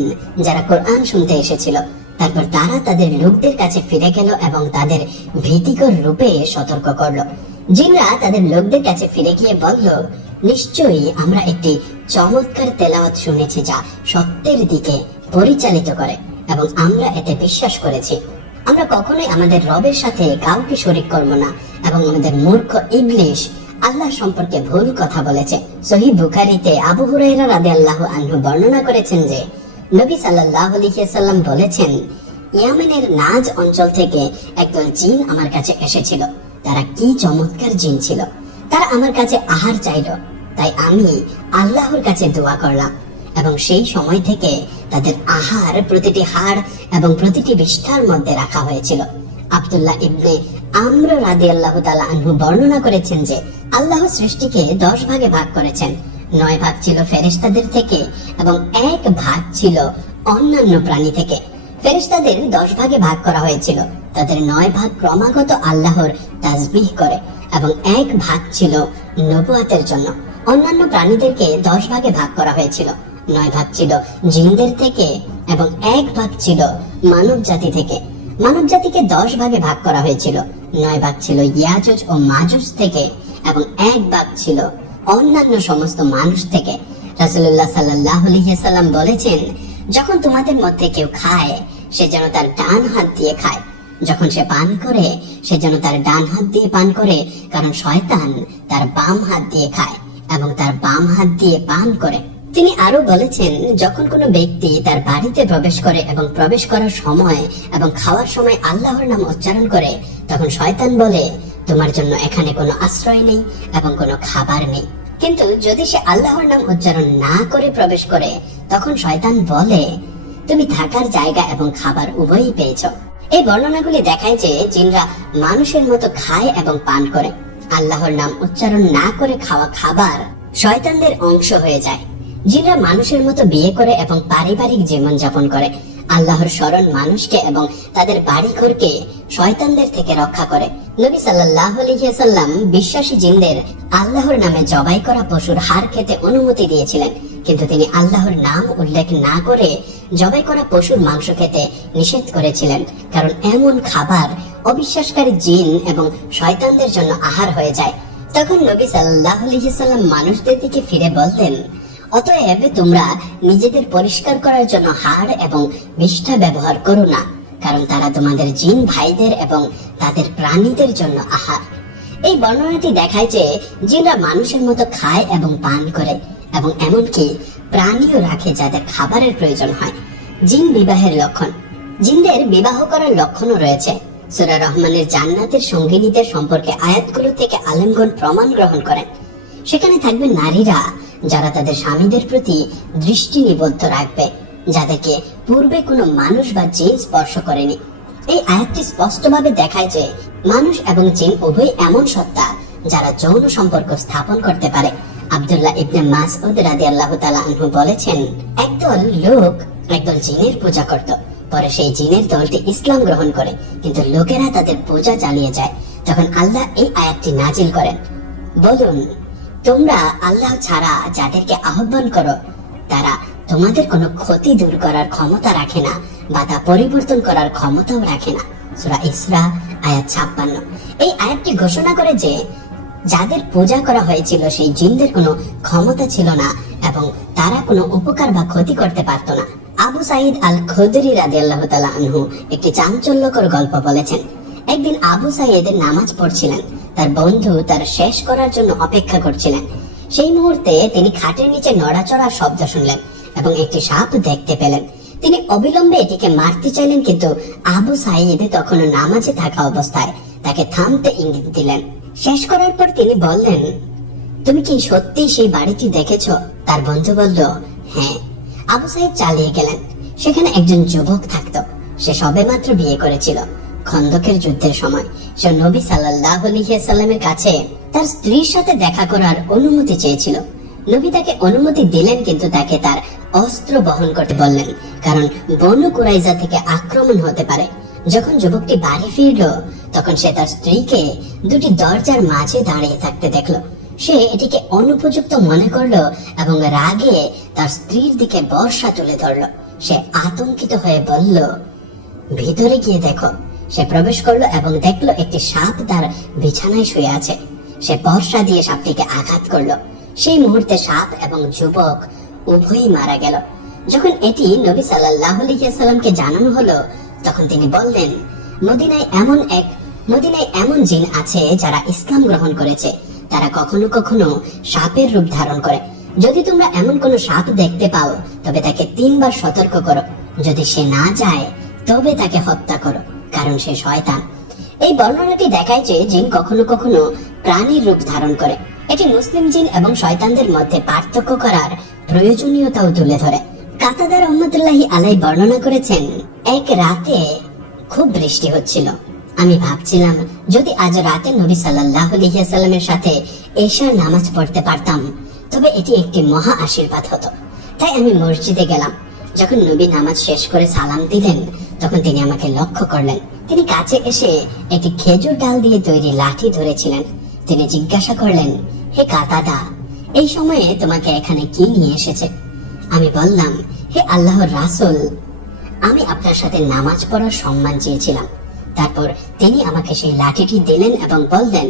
যারা কোরআন শুনতে এসেছিল। তারপর তারা তাদের লোকদের কাছে ফিরে গেল এবং তাদের ভীতিকর রূপে সতর্ক করলো। জিনরা তাদের লোকদের কাছে ফিরে গিয়ে বলল, নিশ্চয়ই আমরা একটি চমৎকার তেলাওয়াত শুনেছি যা সত্যের দিকে পরিচালিত করে এবং আমরা এতে বিশ্বাস করেছি। আমরা কখনোই আমাদের রবের সাথে কাউকে শরীক করব না এবং আমাদের মূর্খ ইবলিশ আল্লাহ সম্পর্কে ভুল কথা বলেছে। সহিহ বুখারীতে আবু হুরায়রা রাদিয়াল্লাহু আনহু বর্ণনা করেছেন যে নবী সাল্লাল্লাহু আলাইহি ওয়াসাল্লাম বলেছেন, ইয়েমেনের নাজ অঞ্চল থেকে একদল জিন আমার কাছে এসেছিল। তারা কি চমৎকার জিন ছিল! তারা আমার কাছে আহার চাইল, তাই আমি আল্লাহর কাছে দোয়া করলাম এবং সেই সময় থেকে তাদের আহার প্রতিটি হাড় এবং প্রতিটি বিষ্ঠার মধ্যে রাখা হয়েছিল। আব্দুল্লাহ ইবনে আমর রাদিয়াল্লাহু তাআলা আনহু বর্ণনা করেছেন যে আল্লাহ সৃষ্টিকে 10 ভাগে ভাগ করেছেন। 9 ভাগ ছিল ফেরেশতাদের থেকে এবং 1 ভাগ ছিল অন্যান্য প্রাণী থেকে। ফেরেশতাদের 10 ভাগে ভাগ করা হয়েছিল। তাদের 9 ভাগ ক্রমাগত আল্লাহর তাসবিহ করে এবং 1 ভাগ ছিল নবুয়াতের জন্য। অন্যান্য প্রাণীদেরকে 10 ভাগে ভাগ করা হয়েছিল। 9 ভাগ ছিল জিনদের থেকে এবং 1 ভাগ ছিল মানব জাতি থেকে। মানব জাতিকে 10 ভাগে ভাগ করা হয়েছিল। 9 ভাগ ছিল ইয়াজুজ ও মাজুজ থেকে এবং 1 ভাগ ছিল অন্যান্য সমস্ত মানুষ থেকে। রাসূলুল্লাহ সাল্লাল্লাহু আলাইহি ওয়াসাল্লাম বলেছেন, যখন তোমাদের মধ্যে কেউ খায়, সে যেন তার ডান হাত দিয়ে খায়। যখন সে পান করে, সে যেন তার ডান হাত দিয়ে পান করে, কারণ শয়তান তার বাম হাত দিয়ে খায় এবং তার বাম হাত দিয়ে পান করে। তিনি আরো বলেছেন, যখন কোনো ব্যক্তি তার বাড়িতে প্রবেশ করে এবং প্রবেশ করার সময় এবং খাওয়ার সময় আল্লাহর নাম উচ্চারণ করে, তখন শয়তান বলে, তোমার জন্য এখানে কোনো আশ্রয় নেই এবং কোনো খাবার নেই। কিন্তু যদি সে আল্লাহর নাম উচ্চারণ না করে প্রবেশ করে, তখন শয়তান বলে, তুমি থাকার জায়গা এবং খাবার উভয়ই পেয়েছ। এই বর্ণনাগুলি দেখায় যে জিনরা মানুষের মতো খায় এবং পান করে। আল্লাহর নাম উচ্চারণ না করে খাওয়া খাবার শয়তানদের অংশ হয়ে যায়। জিনরা মানুষের মতো বিয়ে করে এবং পারিবারিক জীবন যাপন করে। আল্লাহর স্মরণ মানুষকে এবং তাদের বাড়িঘরকে শয়তানদের থেকে রক্ষা করে। নবী সাল্লাল্লাহু আলাইহি ওয়াসাল্লাম বিশ্বাসী জিনদের আল্লাহর নামে জবাই করা পশুর হাড় খেতে অনুমতি দিয়েছিলেন, কিন্তু তিনি আল্লাহর নাম উল্লেখ না করে জবাই করা পশুর মাংস খেতে নিষেধ করেছিলেন, কারণ এমন খাবার অবিশ্বাসকারী জিন এবং শয়তানদের জন্য আহার হয়ে যায়। তখন নবী সাল্লাল্লাহু আলাইহি ওয়াসাল্লাম মানুষদের দিকে ফিরে বলতেন, অতএব তোমরা নিজেদের পরিষ্কার করার জন্য হাড় এবং বিষ্ঠা ব্যবহার করো না, কারণ তারা তোমাদের জিন ভাইদের এবং তাদের প্রাণীদের জন্য আহার। এই বর্ণনাটি দেখায় যে জিনরা মানুষের মতো খায় এবং পান করে এবং এমনকি প্রাণীও রাখে যাদের খাবারের প্রয়োজন হয়। জিন বিবাহের লক্ষণ। জিনদের বিবাহ করার লক্ষণও রয়েছে। সূরা রহমানের জান্নাতের সঙ্গিনীদের সম্পর্কে আয়াতগুলো থেকে আলেমগণ প্রমাণ গ্রহণ করেন। সেখানে থাকবে নারীরা যারা তাদের স্বামীদের প্রতি দৃষ্টি নিবদ্ধ রাখবে, যাদেরকে পূর্বে কোনো মানুষ বা জিন স্পর্শ করেনি। এই আয়াতটি স্পষ্টভাবে দেখায় যে মানুষ এবং জিন উভয় এমন সত্তা যারা যৌন সম্পর্ক স্থাপন করতে পারে। আব্দুল্লাহ ইবনে মাসউদ রাদিয়াল্লাহু তাআলা আনহু বলেছেন, একদল লোক একদল জিনের পূজা করত। পরে সেই জিনের দলটি ইসলাম গ্রহণ করে, কিন্তু লোকেরা তাদের পূজা চালিয়ে যায়। তখন আল্লাহ এই আয়াতটি নাজিল করেন, বলুন, তোমরা আল্লাহ ছাড়া যাদেরকে আহ্বান করো, তারা তোমাদের কোনো ক্ষতি দূর করার ক্ষমতা রাখে না বা তা পরিবর্তন করার ক্ষমতাও রাখে না। সূরা ইসরা আয়াত 56। এই আয়াতটি ঘোষণা করে যে যাদের পূজা করা হয়েছিল সেই জিনদের কোনো ক্ষমতা ছিল না এবং তারা কোনো উপকার বা ক্ষতি করতে পারত না। আবু সাঈদ আল খুদরি রাদিয়াল্লাহু তাআলা আনহু একটি চাঞ্চল্যকর গল্প বলেছেন। একদিন আবু সাঈদ নামাজ পড়ছিলেন, তার বন্ধু তার শেষ করার জন্য অপেক্ষা করছিলেন। সেই মুহূর্তে তিনি খাটের নিচে নড়াচড়ার শব্দ শুনলেন এবং একটি সাপ দেখতে পেলেন। তিনি অবিলম্বে এটিকে মারতে চাইলেন, কিন্তু আবু সাঈদ তখনও নামাজে থাকা অবস্থায় তাকে থামতে ইঙ্গিত দিলেন। শেষ করার পর তিনি বললেন, তুমি কি সত্যি সেই বাড়িটি দেখেছো? তার বন্ধু বলল, হ্যাঁ। আবু সাঈদ চালিয়ে গেলেন। সেখানে একজন যুবক থাকতো। সে সবেমাত্র বিয়ে করেছিল। খন্দকের যুদ্ধের সময় সে নবী সাল্লাল্লাহু আলাইহি ওয়াসাল্লামের কাছে তার স্ত্রীর সাথে দেখা করার অনুমতি চেয়েছিল। নবী তাকে অনুমতি দিলেন, কিন্তু তাকে তার অস্ত্র বহন করতে বললেন, কারণ বনু কুরাইজা থেকে আক্রমণ হতে পারে। যখন যুবকটি বাড়ি ফিরল, তখন সে তার স্ত্রীকে দুটি দরজার মাঝে দাঁড়িয়ে থাকতে দেখল। সে এটিকে অনুপযুক্ত মনে করলো এবং রাগে তার স্ত্রীর দিকে বর্ষা তুলে ধরল। সে আতঙ্কিত হয়ে বলল, ভিতরে গিয়ে দেখো। সে প্রবেশ করলো এবং দেখলো একটি সাপ তার বিছানায় শুয়ে আছে। সে বর্ষা দিয়ে সাপটিকে আঘাত করলো। সেই মুহূর্তে সাপ এবং যুবক উভয়ই মারা গেল। যখন এটি নবী সাল্লাল্লাহু আলাইহি ওয়াসাল্লামকে জানানো হলো, তখন তিনি বললেন, মদিনায় এমন জিন আছে যারা ইসলাম গ্রহণ করেছে। তারা কখনো কখনো সাপের রূপ ধারণ করে। যদি তোমরা এমন কোন সাপ দেখতে পাও, তবে তাকে 3 বার সতর্ক করো। যদি সে না যায়, তবে তাকে হত্যা করো, কারণ সে শয়তান। এই বর্ণনাটি দেখায় যে জিন কখনো কখনো প্রাণীর রূপ ধারণ করে। এটি মুসলিম জিন এবং শয়তানদের মধ্যে পার্থক্য করার প্রয়োজনীয়তাও তুলে ধরে। কাতাদা রাহমাতুল্লাহি আলাইহি বর্ণনা করেছেন, এক রাতে খুব বৃষ্টি হচ্ছিল। আমি ভাবছিলাম, যদি আজ রাতে নবী সাল্লাল্লাহু আলাইহি ওয়াসাল্লামের সাথে এশার নামাজ পড়তে পারতাম, তবে এটি একটি মহা আশীর্বাদ হতো। তাই আমি মসজিদে গেলাম। যখন নবী নামাজ শেষ করে সালাম দিলেন, তখন তিনি আমাকে লক্ষ্য করলেন। তিনি কাছে এসে একটি খেজুর ডাল দিয়ে তৈরি লাঠি ধরেছিলেন। তিনি জিজ্ঞাসা করলেন, হে কাতাদা, এই সময়ে তোমাকে এখানে কি নিয়ে এসেছে? আমি বললাম, হে আল্লাহর রাসূল, আমি আপনার সাথে নামাজ পড়ার সম্মান চেয়েছিলাম। তারপর তিনি আমাকে সেই লাঠিটি দিলেন এবং বললেন,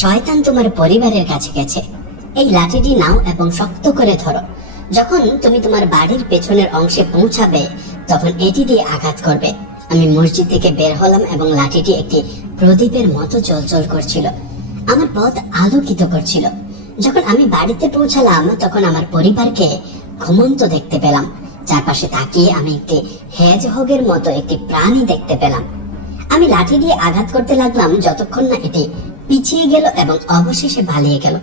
শয়তান তোমার পরিবারের কাছে গেছে। এই লাঠিটি নাও এবং শক্ত করে ধরো। যখন তুমি তোমার বাড়ির পেছনের অংশে পৌঁছাবে, তখন এটি দিয়ে আঘাত করবে। আমি মসজিদ থেকে বের হলাম এবং লাঠিটি একটি প্রদীপের মতো জ্বলজ্বল করছিল। আমার পথ আলোকিত করছিল। যখন আমি বাড়িতে পৌঁছালাম, তখন আমার পরিবারকে ঘুমন্ত দেখতে পেলাম। চারপাশে তাকিয়ে আমি একটি হেজহগের মতো একটি প্রাণী দেখতে পেলাম। আমি লাঠি দিয়ে আঘাত করতে লাগলাম যতক্ষণ না এটি পিছিয়ে গেল এবং অবশেষে পালিয়ে গেল।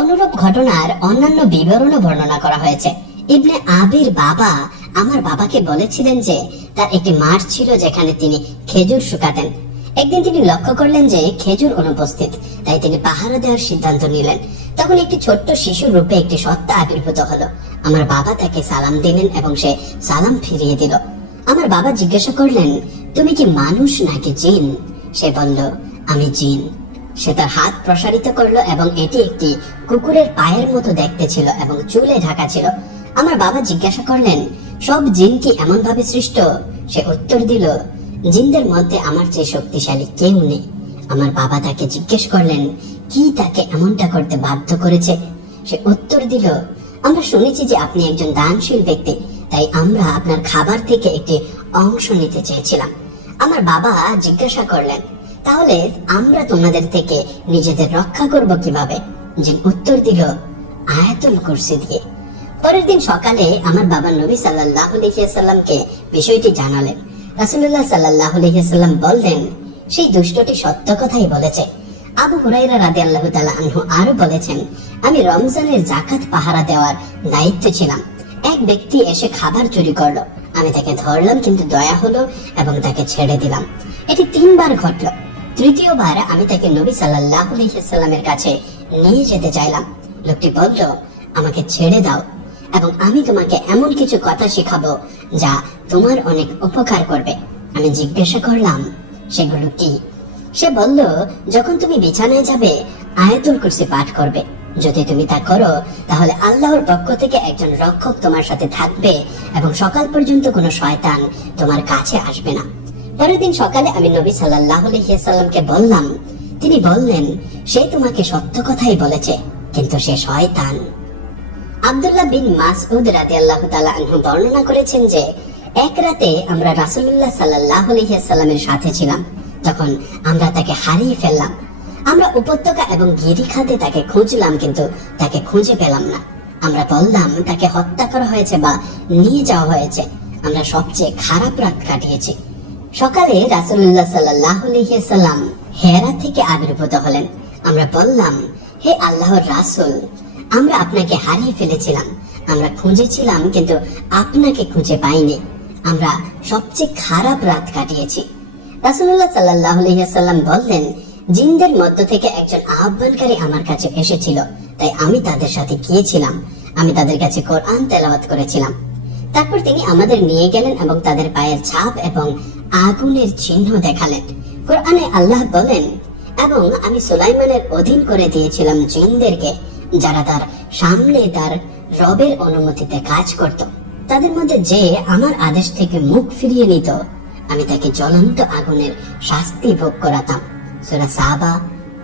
অনুরূপ ঘটনার অন্যান্য বিবরণও বর্ণনা করা হয়েছে। ইবনে আবির বাবা আমার বাবাকে বলেছিলেন যে তার একটি মাঠ ছিল যেখানে তিনি খেজুর শুকাতেন। একদিন তিনি লক্ষ্য করলেন যে খেজুর অনুপস্থিত, তাই তিনি পাহারা দেওয়ার সিদ্ধান্ত নিলেন। তখন একটি ছোট্ট শিশুর রূপে একটি সত্তা আবির্ভূত হলো। আমার বাবা তাকে সালাম দিলেন এবং সে সালাম ফিরিয়ে দিল। আমার বাবা জিজ্ঞাসা করলেন, তুমি কি মানুষ নাকি জিন? সে বলল, আমি জিন। সে তার হাত প্রসারিত করলো এবং এটি একটি কুকুরের পায়ের মতো দেখতে ছিল এবং চুলে ঢাকা ছিল। আমার বাবা জিজ্ঞাসা করলেন, সব জিন কি এমন ভাবে সৃষ্ট? সে উত্তর দিল, জিনদের মধ্যে আমার চেয়ে শক্তিশালী কেউ নেই। আমার বাবা তাকে জিজ্ঞেস করলেন, কি তাকে এমনটা করতে বাধ্য করেছে? সে উত্তর দিল, আমরা শুনেছি যে আপনি একজন দানশীল ব্যক্তি, তাই আমরা আপনার খাবার থেকে একটি অংশ নিতে চেয়েছিলাম। আমার বাবা জিজ্ঞাসা করলেন, তাহলে আমরা তোমাদের থেকে নিজেদের রক্ষা করব কিভাবে? জিন উত্তর দিল, আয়াতুল কুরসি দিয়ে। পরের দিন সকালে আমার বাবা নবী সাল্লাল্লাহু আলাইহি ওয়াসাল্লামকে বিষয়টি জানালেন। রাসূলুল্লাহ সাল্লাল্লাহু আলাইহি ওয়াসাল্লাম বললেন, সেই দুষ্টটি সত্য কথাই বলেছে। আবু হুরায়রা রাদিয়াল্লাহু তাআলা আনহু আরো বলেছেন, আমি রমজানের যাকাত পাহারা দেওয়ার দায়িত্বে ছিলাম। এক ব্যক্তি এসে খাবার চুরি করলো। আমি তাকে ধরলাম, কিন্তু দয়া হলো এবং তাকে ছেড়ে দিলাম। এটি 3 বার ঘটলো। তৃতীয়বার আমি তাকে নবী সাল্লাল্লাহু আলাইহি ওয়াসাল্লামের কাছে নিয়ে যেতে চাইলাম। লোকটি বলল, আমাকে ছেড়ে দাও এবং আমি তোমাকে এমন কিছু কথা শিখাবো যা তোমার অনেক উপকার করবে। আমি জিজ্ঞাসা করলাম, সেগুলো কি? সে বলল, যখন তুমি বিছানায় যাবে, আয়াতুল কুরসি পাঠ করবে। যদি তুমি তা করো, তাহলে আল্লাহর পক্ষ থেকে একজন রক্ষক তোমার সাথে থাকবে এবং সকাল পর্যন্ত কোনো শয়তান তোমার কাছে আসবে না। পরের দিন সকালে আমি নবী সাল্লাল্লাহু আলাইহি ওয়াসাল্লামকে বললাম। তিনি বললেন, সে তোমাকে সত্য কথাই বলেছে, কিন্তু সে শয়তান। আব্দুল্লাহ বিন মাসউদ রাদিয়াল্লাহু তাআলা আনহু বর্ণনা করেছেন যে এক রাতে আমরা রাসূলুল্লাহ সাল্লাল্লাহু আলাইহি ওয়াসাল্লামের সাথে ছিলাম। তখন আমরা তাকে হারিয়ে ফেললাম। আমরা উপত্যকা এবং গিরিখাতে তাকে খুঁজলাম, কিন্তু তাকে খুঁজে পেলাম না। আমরা বললাম তাকে হত্যা করা হয়েছে বা নিয়ে যাওয়া হয়েছে। আমরা সবচেয়ে খারাপ রাত কাটিয়েছি। সকালে রাসূলুল্লাহ সাল্লাল্লাহু আলাইহি ওয়াসাল্লাম হেরা থেকে আবির্ভূত হলেন। আমরা বললাম, হে আল্লাহর রাসূল, আমরা আপনাকে হারিয়ে ফেলেছিলাম। আমরা খুঁজেছিলাম, কিন্তু আপনাকে খুঁজে পাইনি। আমরা সবচেয়ে খারাপ রাত কাটিয়েছি। রাসূলুল্লাহ সাল্লাল্লাহু আলাইহি ওয়াসাল্লাম বললেন, জিনদের মধ্য থেকে একজন আহ্বানকারী আমার কাছে এসেছিল, তাই আমি তাদের সাথে গিয়েছিলাম। আমি তাদের কাছে কোরআন তেলাওয়াত করেছিলাম। তারপর তিনি আমাদের নিয়ে গেলেন এবং তাদের পায়ের ছাপ এবং আগুনের চিহ্ন দেখালেন। কোরআনে আল্লাহ বলেন, এবং আমি সুলাইমানের অধীন করে দিয়েছিলাম জিনদেরকে, যারা তার সামনে তার রবের অনুমতিতে কাজ করত। তাদের মধ্যে যে আমার আদেশ থেকে মুখ ফিরিয়ে নিত, আমি তাকে জ্বলন্ত আগুনের শাস্তি ভোগ করাতাম। সূরা সাবা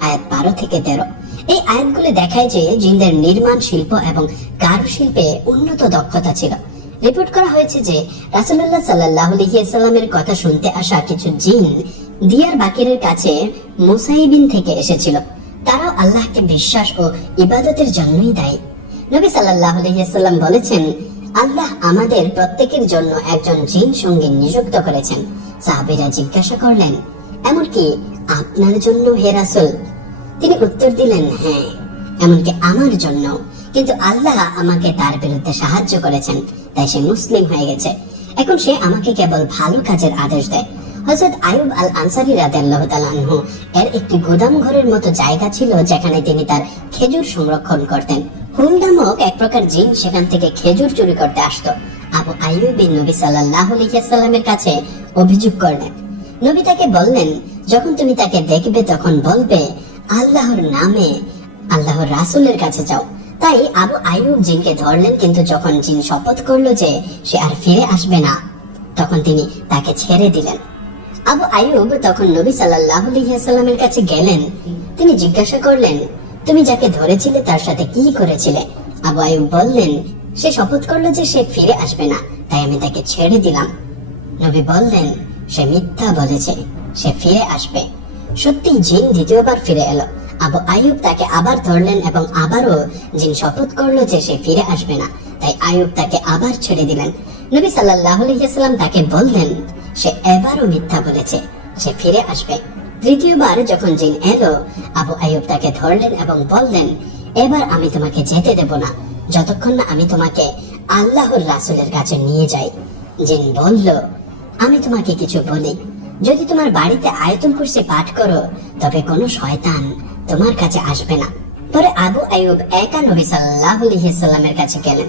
আয়াত 12 থেকে 13। এই আয়াতগুলো দেখায় যে জিনদের নির্মাণ শিল্প এবং কারুশিল্পে উন্নত দক্ষতা ছিল। রিপোর্ট করা হয়েছে যে রাসূলুল্লাহ সাল্লাল্লাহু আলাইহি ওয়াসাল্লামের কথা শুনতে আসা কিছু জিন দিয়ার বাকিরের কাছে মুসাইবিন থেকে এসেছিল। তারাও আল্লাহকে বিশ্বাস ও ইবাদতের জন্যই দায়ী। নবী সাল্লাল্লাহু আলাইহি ওয়াসাল্লাম বলেছেন, আল্লাহ আমাদের প্রত্যেকের জন্য একজন জিন সঙ্গী নিযুক্ত করেছেন। সাহাবীরা জিজ্ঞাসা করলেন, এমনকি আপনার জন্য হে রাসূল? তিনি উত্তর দিলেন, হ্যাঁ, এমনকি আমার জন্য। কিন্তু আল্লাহ আমাকে তার বিরুদ্ধে সাহায্য করেছেন, তাই সে মুসলিম হয়ে গেছে। এখন সে আমাকে কেবল ভালো কাজের আদেশ দেয়। হযরত আইয়ুব আল আনসারী রাদিয়াল্লাহু তাআলা আনহু এর একটি গোদাম ঘরের মতো জায়গা ছিল, যেখানে তিনি তার খেজুর সংরক্ষণ করতেন। হুল নামক এক প্রকার জিন সেখান থেকে খেজুর চুরি করতে আসতো। আবু আইয়ুব নবী সাল্লাল্লাহু আলাইহি ওয়াসাল্লামের কাছে অভিযোগ করলেন। নবী তাকে বললেন, যখন তুমি তাকে দেখবে তখন বলবে, আল্লাহর নামে আল্লাহর রাসূলের কাছে যাও। তাই আবু আইয়ুব জিনকে ধরলেন, কিন্তু যখন জিন শপথ করলো যে সে আর ফিরে আসবে না, তখন তিনি তাকে ছেড়ে দিলেন। আবু আইয়ুব তখন নবী সাল্লাল্লাহু আলাইহি ওয়াসাল্লামের কাছে গেলেন। তিনি জিজ্ঞাসা করলেন, তুমি যাকে ধরেছিলে তার সাথে কি করেছিলে? আবু আইয়ুব বললেন, সে শপথ করলো যে সে ফিরে আসবে না, তাই আমি তাকে ছেড়ে দিলাম। নবী বললেন, সে মিথ্যা বলেছে, সে ফিরে আসবে। সত্যি জিন দ্বিতীয়বার ফিরে এলো। আবু আইয়ুব তাকে আবার ধরলেন এবং আবারও জিন শপথ করলো যে সে ফিরে আসবে না, তাই আইয়ুব তাকে আবার ছেড়ে দিলেন। নবী সাল্লাল্লাহু আলাইহি ওয়াসাল্লাম তাকে বললেন, সে এবারও মিথ্যা বলেছে, সে ফিরে আসবে। তৃতীয়বার যখন জিন এলো, আবু আইয়ুব তাকে ধরলেন এবং বললেন, এবার আমি তোমাকে যেতে দেব না যতক্ষণ না আমি তোমাকে আল্লাহর রাসূলের কাছে নিয়ে যাই। জিন বলল, আমি তোমাকে কিছু বলি, যদি তোমার বাড়িতে আয়াতুল কুরসি পাঠ করো তবে কোনো শয়তান তোমার কাছে আসবে না। পরে আবু আইয়ুব একা নবী সাল্লাল্লাহু আলাইহি ওয়াসাল্লামের কাছে গেলেন।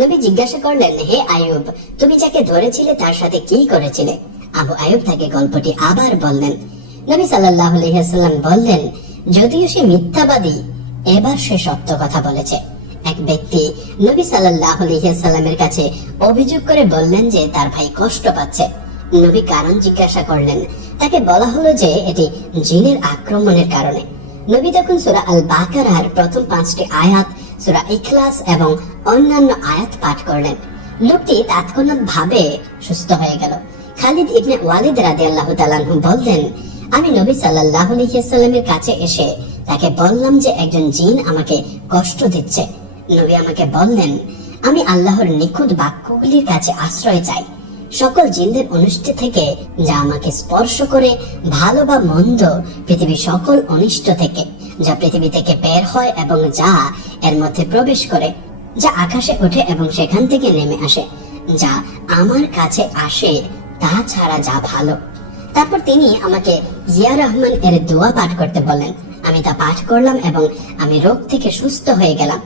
নবী জিজ্ঞাসা করলেন, হে আইয়ুব, তুমি যাকে ধরেছিলে তার সাথে কি করেছিলে? আবু আইয়ুব তাকে গল্পটি আবার বললেন। নবী সাল্লাল্লাহু আলাইহি ওয়াসাল্লাম বললেন, যদিও সে মিথ্যাবাদী, এবার সে সত্য কথা বলেছে। এক ব্যক্তি নবী সাল্লাল্লাহু আলাইহি ওয়াসাল্লামের কাছে অভিযোগ করে বললেন যে তার ভাই কষ্ট পাচ্ছে। নবী কারণ জিজ্ঞাসা করলেন। তাকে বলা হলো যে এটি জিনের আক্রমণের কারণে। নবী তখন সূরা আল বাকারার প্রথম 5টি আয়াত, সূরা ইখলাস এবং অন্যান্য আয়াত পাঠ করলেন। লোকটি তাৎক্ষণিকভাবে সুস্থ হয়ে গেল। খালিদ ইবনে ওয়ালিদ রাদিয়াল্লাহু তাআলা আনহু বললেন, আমি নবী সাল্লাল্লাহু আলাইহি ওয়াসাল্লামের কাছে এসে তাকে বললাম যে একজন জিন আমাকে কষ্ট দিচ্ছে। নবী আমাকে বললেন, আমি আল্লাহর নিখুঁত বাক্যগুলির কাছে আশ্রয় চাই সকল জিনদের অনিষ্ট থেকে, যা আমাকে স্পর্শ করে, ভালো বা মন্দ, পৃথিবীর সকল অনিষ্ট থেকে, যা পৃথিবী থেকে বের হয় এবং যা এর মধ্যে প্রবেশ করে, যা আকাশে ওঠে এবং সেখান থেকে নেমে আসে, যা আমার কাছে আসে তা ছাড়া যা ভালো। তারপর তিনি আমাকে ইয়া রহমান এর দোয়া পাঠ করতে বলেন। আমি তা পাঠ করলাম এবং আমি রোগ থেকে সুস্থ হয়ে গেলাম।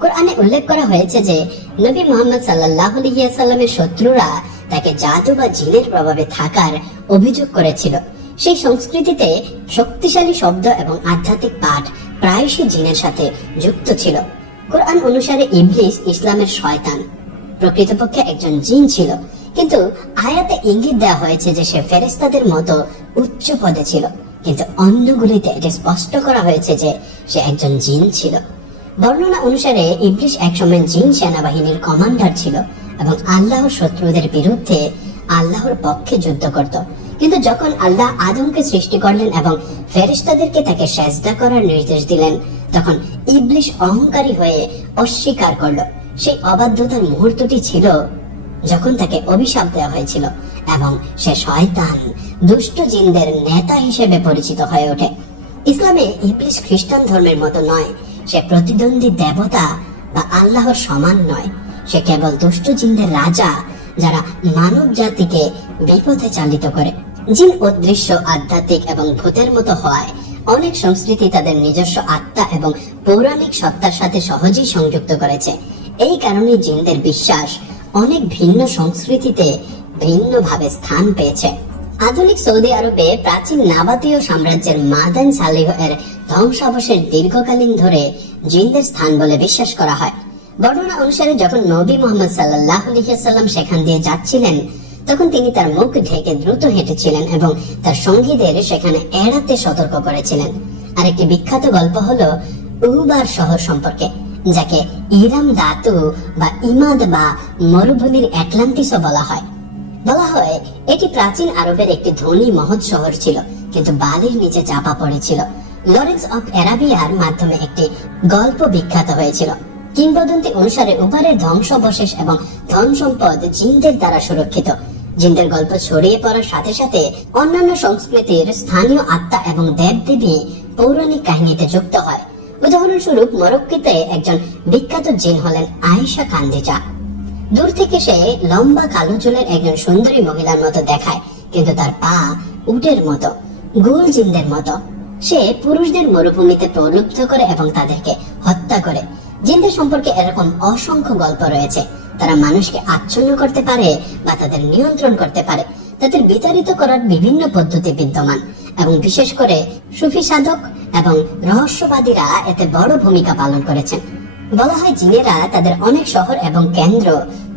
কোরআনে উল্লেখ করা হয়েছে যে নবী মুহাম্মদ সাল্লাল্লাহু আলাইহি ওয়াসাল্লামের শত্রুরা তাকে জাদু বা জিনের প্রভাবে থাকার অভিযোগ করেছিল। সেই সংস্কৃতিতে শক্তিশালী শব্দ এবং আধ্যাত্মিক পাঠ প্রায়শই জিনের সাথে যুক্ত ছিল। কোরআন অনুসারে ইবলিস ইসলামের শয়তান, প্রকৃতপক্ষে একজন জিন ছিল, কিন্তু আয়াতে ইঙ্গিত দেওয়া হয়েছে যে সে ফেরেশতাদের মতো উচ্চ পদে ছিল, কিন্তু অন্যগুলিতে এটি স্পষ্ট করা হয়েছে যে সে একজন জিন ছিল। বর্ণনা অনুসারে ইবলিস একসময় জিন সেনাবাহিনীর কমান্ডার ছিল এবং আল্লাহর শত্রুদের বিরুদ্ধে আল্লাহর পক্ষে যুদ্ধ করত। কিন্তু যখন আল্লাহ আদমকে সৃষ্টি করলেন এবং ফেরেশতাদেরকে তাকে সেজদা করার নির্দেশ দিলেন, তখন ইবলিস অহংকারী হয়ে অস্বীকার করল। সেই অবাধ্যতার মুহূর্তটি ছিল যখন তাকে অভিশাপ দেওয়া হয়েছিল এবং সে শয়তান, দুষ্ট জিনদের নেতা হিসেবে পরিচিত হয়ে ওঠে। ইসলামে ইবলিস খ্রিস্টান ধর্মের মতো নয়, সে প্রতিদ্বন্দ্বী দেবতা বা আল্লাহর সমান নয়। সে কেবল দুষ্ট জিনদের রাজা, যারা মানব জাতিকে বিপথে চালিত করে। জিন অদৃশ্য, আধ্যাত্মিক এবং ভূতের মতো হওয়ায় অনেক সংস্কৃতি তাদের নিজস্ব আত্মা এবং পৌরাণিক সত্তার সাথে সহজেই সংযুক্ত করেছে। এই কারণে জিনদের বিশ্বাস অনেক ভিন্ন সংস্কৃতিতে ভিন্নভাবে স্থান পেয়েছে। আধুনিক সৌদি আরবে প্রাচীন নাবাতীয় সাম্রাজ্যের মাদান সালিহ এর ধ্বংসাবশেষ দীর্ঘকালীন ধরে জিনদের স্থান বলে বিশ্বাস করা হয়। বর্ণনা অনুসারে যখন নবী মুহাম্মদ সাল্লাল্লাহু আলাইহি ওয়াসাল্লাম সেখান দিয়ে যাচ্ছিলেন, তখন তিনি তার মুখ ঢেকে দ্রুত হেঁটেছিলেন এবং তার সঙ্গীদের সেখানে এড়াতে সতর্ক করেছিলেন। আরেকটি বিখ্যাত গল্প হলো উবার শহর সম্পর্কে, যাকে ইরাম দাতু বা ইমাদ বা মরুভূমির অ্যাটলান্টিসও বলা হয়। এটি প্রাচীন আরবের একটি ধনী মহৎ শহর ছিল, কিন্তু বালির নিচে চাপা পড়েছিল। লরেন্স অফ অ্যারাবিয়ার মাধ্যমে একটি গল্প বিখ্যাত হয়েছিল। কিংবদন্তি অনুসারে উবারের ধ্বংসাবশেষ এবং ধন সম্পদ জিনদের দ্বারা সুরক্ষিত। জিনদের গল্প ছড়িয়ে পড়ার সাথে সাথে অন্যান্য সংস্কৃতির স্থানীয় আত্মা এবং দেবদেবী পৌরাণিক কাহিনীতে যুক্ত হয়। উদাহরণস্বরূপ মরক্কোতে একজন বিখ্যাত জিন হলেন আয়েশা কান্দিজা। দূর থেকে সে লম্বা কালো চুলের একজন সুন্দরী মহিলার মতো দেখায়, কিন্তু তার পা উটের মতো, গোল জিনদের মতো। সে পুরুষদের মরুভূমিতে প্রলুব্ধ করে এবং তাদেরকে হত্যা করে। জিনদের সম্পর্কে এরকম অসংখ্য গল্প রয়েছে। তারা মানুষকে আচ্ছন্ন করতে পারে বা তাদের নিয়ন্ত্রণ করতে পারে। তাদের বিতাড়িত করার বিভিন্ন পদ্ধতি বিদ্যমান এবং বিশেষ করে সুফি সাধক এবং রহস্যবাদীরা এতে বড় ভূমিকা পালন করেছেন। বলা হয় জিনেরা তাদের অনেক শহর এবং কেন্দ্র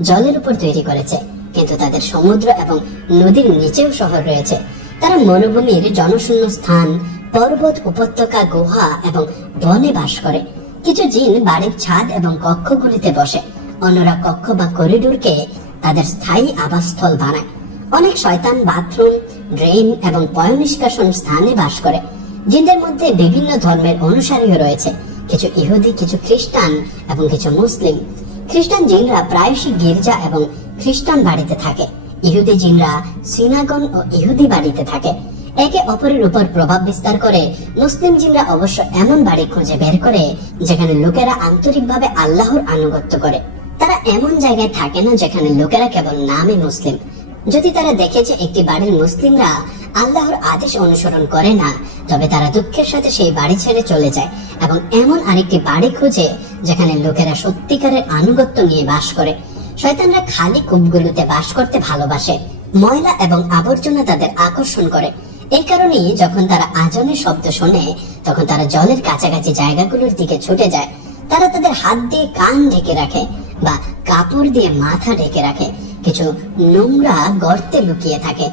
জলের উপর তৈরি করেছে, কিন্তু তাদের সমুদ্র এবং নদীর নিচেও শহর রয়েছে। তারা মরুভূমির জনশূন্য স্থান, পর্বত, উপত্যকা, গুহা এবং বনে বাস করে। কিছু জিন বাড়ির ছাদ এবং কক্ষগুলিতে বসে, অন্যরা কক্ষ বা করিডোরকে তাদের স্থায়ী আবাসস্থল বানায়। অনেক শয়তান বাথরুম, ড্রেন এবং পয়ঃনিষ্কাশন স্থানে বাস করে। জিনদের মধ্যে বিভিন্ন ধর্মের অনুসারীও রয়েছে, কিছু ইহুদি, কিছু খ্রিস্টান এবং কিছু মুসলিম। খ্রিস্টান জিনরা প্রায়শই গির্জা এবং খ্রিস্টান বাড়িতে থাকে। ইহুদি জিনরা সিনাগন ও ইহুদি বাড়িতে থাকে। একে অপরের উপর প্রভাব বিস্তার করে। মুসলিম জিনরা অবশ্য এমন বাড়ি খুঁজে বের করে যেখানে লোকেরা আন্তরিকভাবে আল্লাহর আনুগত্য করে। তারা এমন জায়গায় থাকে না যেখানে লোকেরা কেবল নামে মুসলিম। যদি তারা দেখে যে একটি বাড়ির মুসলিমরা আল্লাহর আদেশ অনুসরণ করে না, তবে তারা দুঃখের সাথে সেই বাড়ি ছেড়ে চলে যায় এবং এমন আরেকটি বাড়ি খুঁজে যেখানে লোকেরা সত্যিকারের আনুগত্য নিয়ে বাস করে। শয়তানরা খালি কূপগুলোতে বাস করতে ভালোবাসে। ময়লা এবং আবর্জনা তাদের আকর্ষণ করে। এই কারণেই যখন তারা আজানের শব্দ শোনে, তখন তারা জলের কাছাকাছি জায়গাগুলোর দিকে ছুটে যায়। তারা তাদের হাত দিয়ে কান ঢেকে রাখে বা কাপড় দিয়ে মাথা ঢেকে রাখে, কিছু নোংরা গর্তে লুকিয়ে থাকে।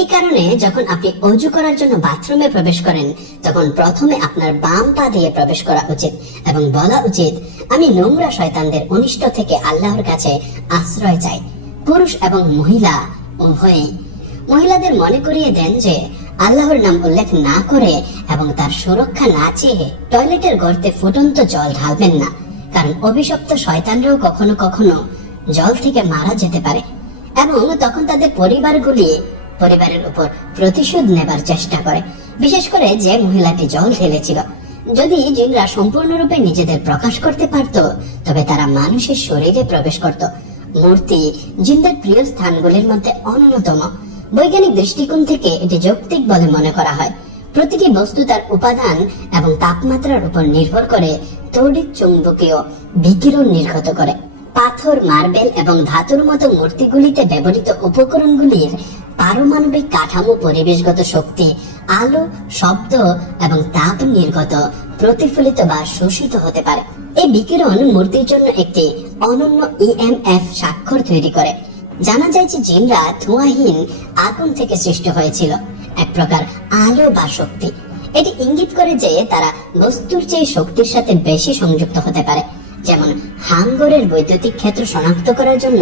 এই কারণে যখন আপনি অজু করার জন্য বাথরুমে প্রবেশ করেন, তখন প্রথমে আপনার বাম পা দিয়ে প্রবেশ করা উচিত এবং বলা উচিত, আমি নোংরা শয়তানদের অনিষ্ট থেকে আল্লাহর কাছে আশ্রয় চাই। পুরুষ এবং মহিলা উভয়ই। মহিলাদের মনে করিয়ে দেন যে আল্লাহর নাম উল্লেখ না করে এবং তার সুরক্ষা না চেয়ে টয়লেটের গর্তে ফুটন্ত জল ঢালবেন না, কারণ অভিশপ্ত শয়তানরাও কখনো কখনো জল থেকে মারা যেতে পারে এবং তখন তাদের পরিবারের উপর প্রতিশোধ নেবার চেষ্টা করে, বিশেষ করে যে মহিলাটি জল ঢেলেছিল। যদি জিনরা সম্পূর্ণরূপে নিজেদের প্রকাশ করতে পারত, তবে তারা মানুষের শরীরে প্রবেশ করত। মূর্তি জিনদের প্রিয় স্থানগুলির মধ্যে অন্যতম। বৈজ্ঞানিক দৃষ্টিকোণ থেকে এটি যৌক্তিক বলে মনে করা হয়। প্রতিটি বস্তু তার উপাদান এবং তাপমাত্রার উপর নির্ভর করে তড়িৎ চুম্বকীয় বিকিরণ নির্গত করে। পাথর, মার্বেল এবং ধাতুর মতো মূর্তিগুলিতে ব্যবহৃত উপকরণগুলির পারমাণবিক কাঠামো, পরিবেশগত শক্তি, আলো, শব্দ এবং তাপ নির্গত, প্রতিফলিত বা শোষিত হতে পারে। এই বিকিরণ মূর্তির জন্য একটি অনন্য ইএমএফ স্বাক্ষর তৈরি করে। জানা যায় যে জিনরা ধোঁয়াহীন আগুন থেকে সৃষ্টি হয়েছিল, এক প্রকার আলো বা শক্তি। এটি ইঙ্গিত করে যে তারা বস্তুর চেয়ে শক্তির সাথে বেশি সংযুক্ত হতে পারে। যেমন হাঙ্গরের বৈদ্যুতিক ক্ষেত্র শনাক্ত করার জন্য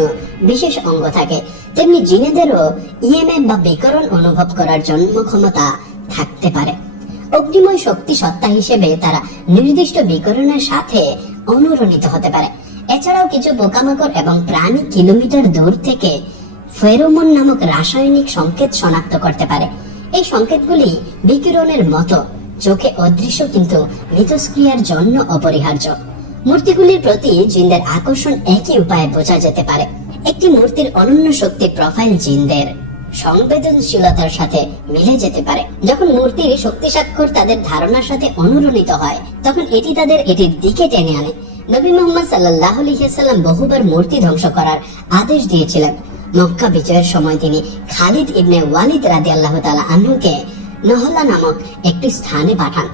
বিশেষ অঙ্গ থাকে, তেমনি জিনেদেরও ইএমএফ বা বিকিরণ অনুভব করার জন্য ক্ষমতা থাকতে পারে। অগ্নিময় শক্তি সত্তা হিসেবে তারা নির্দিষ্ট বিকিরণের সাথে অনুরণিত হতে পারে। এছাড়াও কিছু পোকামাকড় এবং প্রাণী কিলোমিটার দূর থেকে ফেরোমন নামক রাসায়নিক সংকেত শনাক্ত করতে পারে। এই সংকেতগুলি বিকিরণের মতো চোখে অদৃশ্য কিন্তু মিথস্ক্রিয়ার জন্য অপরিহার্য। মূর্তিগুলির প্রতি জিনদের আকর্ষণ একই উপায়ে বোঝা যেতে পারে। একটি মূর্তির অনন্য শক্তি প্রোফাইল জিনদের সংবেদনশীলতার সাথে মিলে যেতে পারে। যখন মূর্তির শক্তি স্বাক্ষর তাদের ধারণার সাথে অনুরণিত হয়, তখন এটি তাদের এটির দিকে টেনে আনে। নবী মুহাম্মদ সাল্লাল্লাহু আলাইহি ওয়াসাল্লাম বহুবার মূর্তি ধ্বংস করার আদেশ দিয়েছিলেন। মক্কা বিজয়ের সময় তিনি খালিদ ইবনে ওয়ালিদ রাদিয়াল্লাহু তাআলা আনহুকে নহলা নামক একটি স্থানে পাঠান,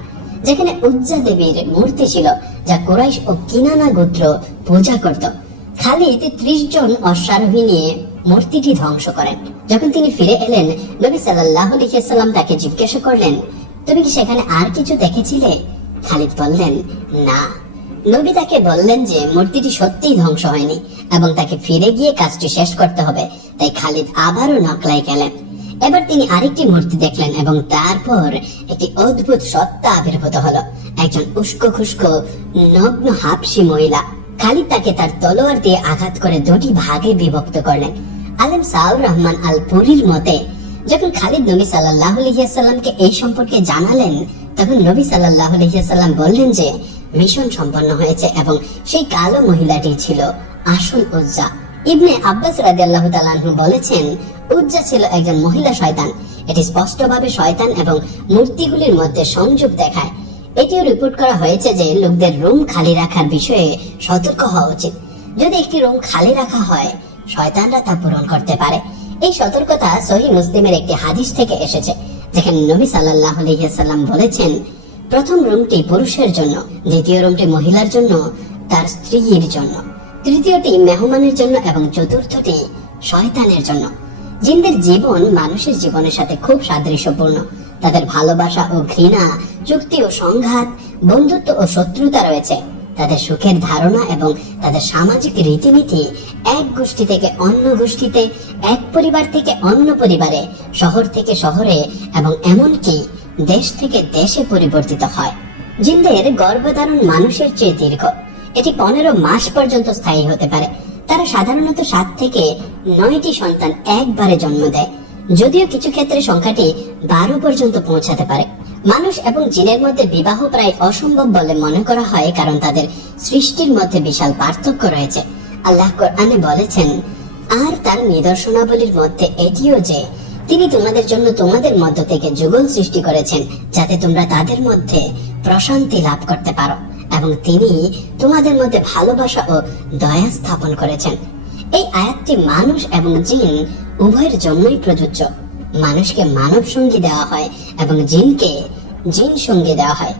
যেখানে উজ্জা দেবীর মূর্তি ছিল, যা কুরাইশ ও কিনানা গোত্র পূজা করত। খালিদ 30 জন অশ্বারোহী নিয়ে মূর্তিটি ধ্বংস করেন। যখন তিনি ফিরে এলেন, নবী সাল্লাল্লাহু আলাইহি ওয়াসাল্লাম তাকে জিজ্ঞাসা করলেন, তুমি কি সেখানে আর কিছু দেখেছিলে? খালিদ বললেন, না। নবী তাকে বললেন যে মূর্তিটি সত্যিই ধ্বংস হয়নি এবং তাকে ফিরে গিয়ে কাজটি শেষ করতে হবে। তাই খালিদ আবারও নকলাই গেলেন। এবার তিনি আরেকটি মূর্তি দেখলেন এবং তারপর একটি অদ্ভুত সত্তা আবির্ভূত হলো, একজন উস্কো খুস্কো নগ্ন হাবশী মহিলা। খালিদ তাকে তার তলোয়ার দিয়ে আঘাত করে দুটি ভাগে বিভক্ত করলেন। আলেম সাউর রহমান আল পুরীর মতে, যখন খালিদ নবী সাল্লাল্লাহু আলাইহি ওয়াসাল্লামকে এই সম্পর্কে জানালেন, তখন নবী সাল্লাল্লাহু আলাইহি ওয়াসাল্লাম বললেন যে মিশন সম্পন্ন হয়েছে এবং সেই কালো মহিলাটি ছিল আসল উজ্জা। ইবনে আব্বাস রাদিয়াল্লাহু তাআলা আনহু বলেছেন, উজ্জা ছিল একজন মহিলা শয়তান। এটি স্পষ্টভাবে শয়তান এবং মূর্তিগুলির মধ্যে সংযোগ দেখায়। এটিও রিপোর্ট করা হয়েছে যে লোকদের রুম খালি রাখার বিষয়ে সতর্ক হওয়া উচিত। যদি একটি রুম খালি রাখা হয়, শয়তানরা তা পূরণ করতে পারে। এই সতর্কতা সহিহ মুসলিমের একটি হাদিস থেকে এসেছে, যেখানে নবী সাল্লাল্লাহু আলাইহি ওয়াসাল্লাম বলেছেন, প্রথম রুমটি পুরুষের জন্য, দ্বিতীয় রুমটি মহিলার জন্য তার স্ত্রীর জন্য, তৃতীয়টি মেহমানের জন্য এবং চতুর্থটি শয়তানের জন্য। জিনদের জীবন মানুষের জীবনের সাথে খুব সাদৃশ্যপূর্ণ। তাদের ভালোবাসা ও ঘৃণা, চুক্তি ও সংঘাত, বন্ধুত্ব ও শত্রুতা রয়েছে। তাদের সুখের ধারণা এবং তাদের সামাজিক রীতিনীতি এক গোষ্ঠী থেকে অন্য গোষ্ঠীতে, এক পরিবার থেকে অন্য পরিবারে, শহর থেকে শহরে এবং এমনকি দেশ থেকে দেশে পরিবর্তিত হয়। জিনদের গর্ভধারণ মানুষের চেয়ে দীর্ঘ। এটি 15 মাস পর্যন্ত স্থায়ী হতে পারে। তারা সাধারণত 7 থেকে 9টি সন্তান একবারে জন্ম দেয়, যদিও কিছু ক্ষেত্রে সংখ্যাটি 12 পর্যন্ত পৌঁছাতে পারে। মানুষ এবং জিনের মধ্যে বিবাহ প্রায় অসম্ভব বলে মনে করা হয়, কারণ তাদের সৃষ্টির মধ্যে বিশাল পার্থক্য রয়েছে। আল্লাহ কোরআনে বলেছেন, আর তার নিদর্শনাবলীর মধ্যে এটিও যে তিনি তোমাদের জন্য তোমাদের মধ্য থেকে যুগল সৃষ্টি করেছেন, যাতে তোমরা তাদের মধ্যে প্রশান্তি লাভ করতে পারো, এবং তিনি তোমাদের মধ্যে ভালোবাসা ও দয়া স্থাপন করেছেন। এই আয়াতটি মানুষ এবং জিন উভয়ের জন্যই প্রযোজ্য। মানুষকে মানব সঙ্গী দেওয়া হয় এবং জিনকে জিন সঙ্গী দেওয়া হয়।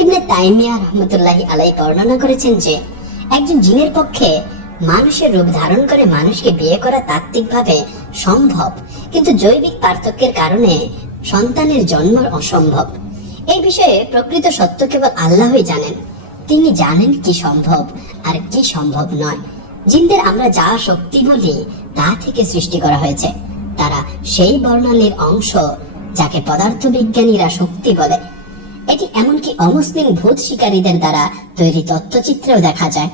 ইবনে তাইমিয়া রাহমাতুল্লাহি আলাইহি বর্ণনা করেছেন যে একজন জিনের পক্ষে মানুষের রূপ ধারণ করে মানুষকে বিয়ে করা তাত্ত্বিকভাবে সম্ভব, কিন্তু জৈবিক পার্থক্যের কারণে সন্তানের জন্ম অসম্ভব। এই বিষয়ে প্রকৃত সত্য কেবল আল্লাহই জানেন। তিনি জানেন কি সম্ভব আর কি সম্ভব নয়। জিনদের আমরা যা শক্তি বলি তা থেকে সৃষ্টি করা হয়েছে। তারা সেই বর্ণালীর অংশ যাকে পদার্থবিজ্ঞানীরা শক্তি বলে। এটি এমনকি অমুসলিম ভূত শিকারীদের দ্বারা তৈরি তথ্যচিত্রেও দেখা যায়।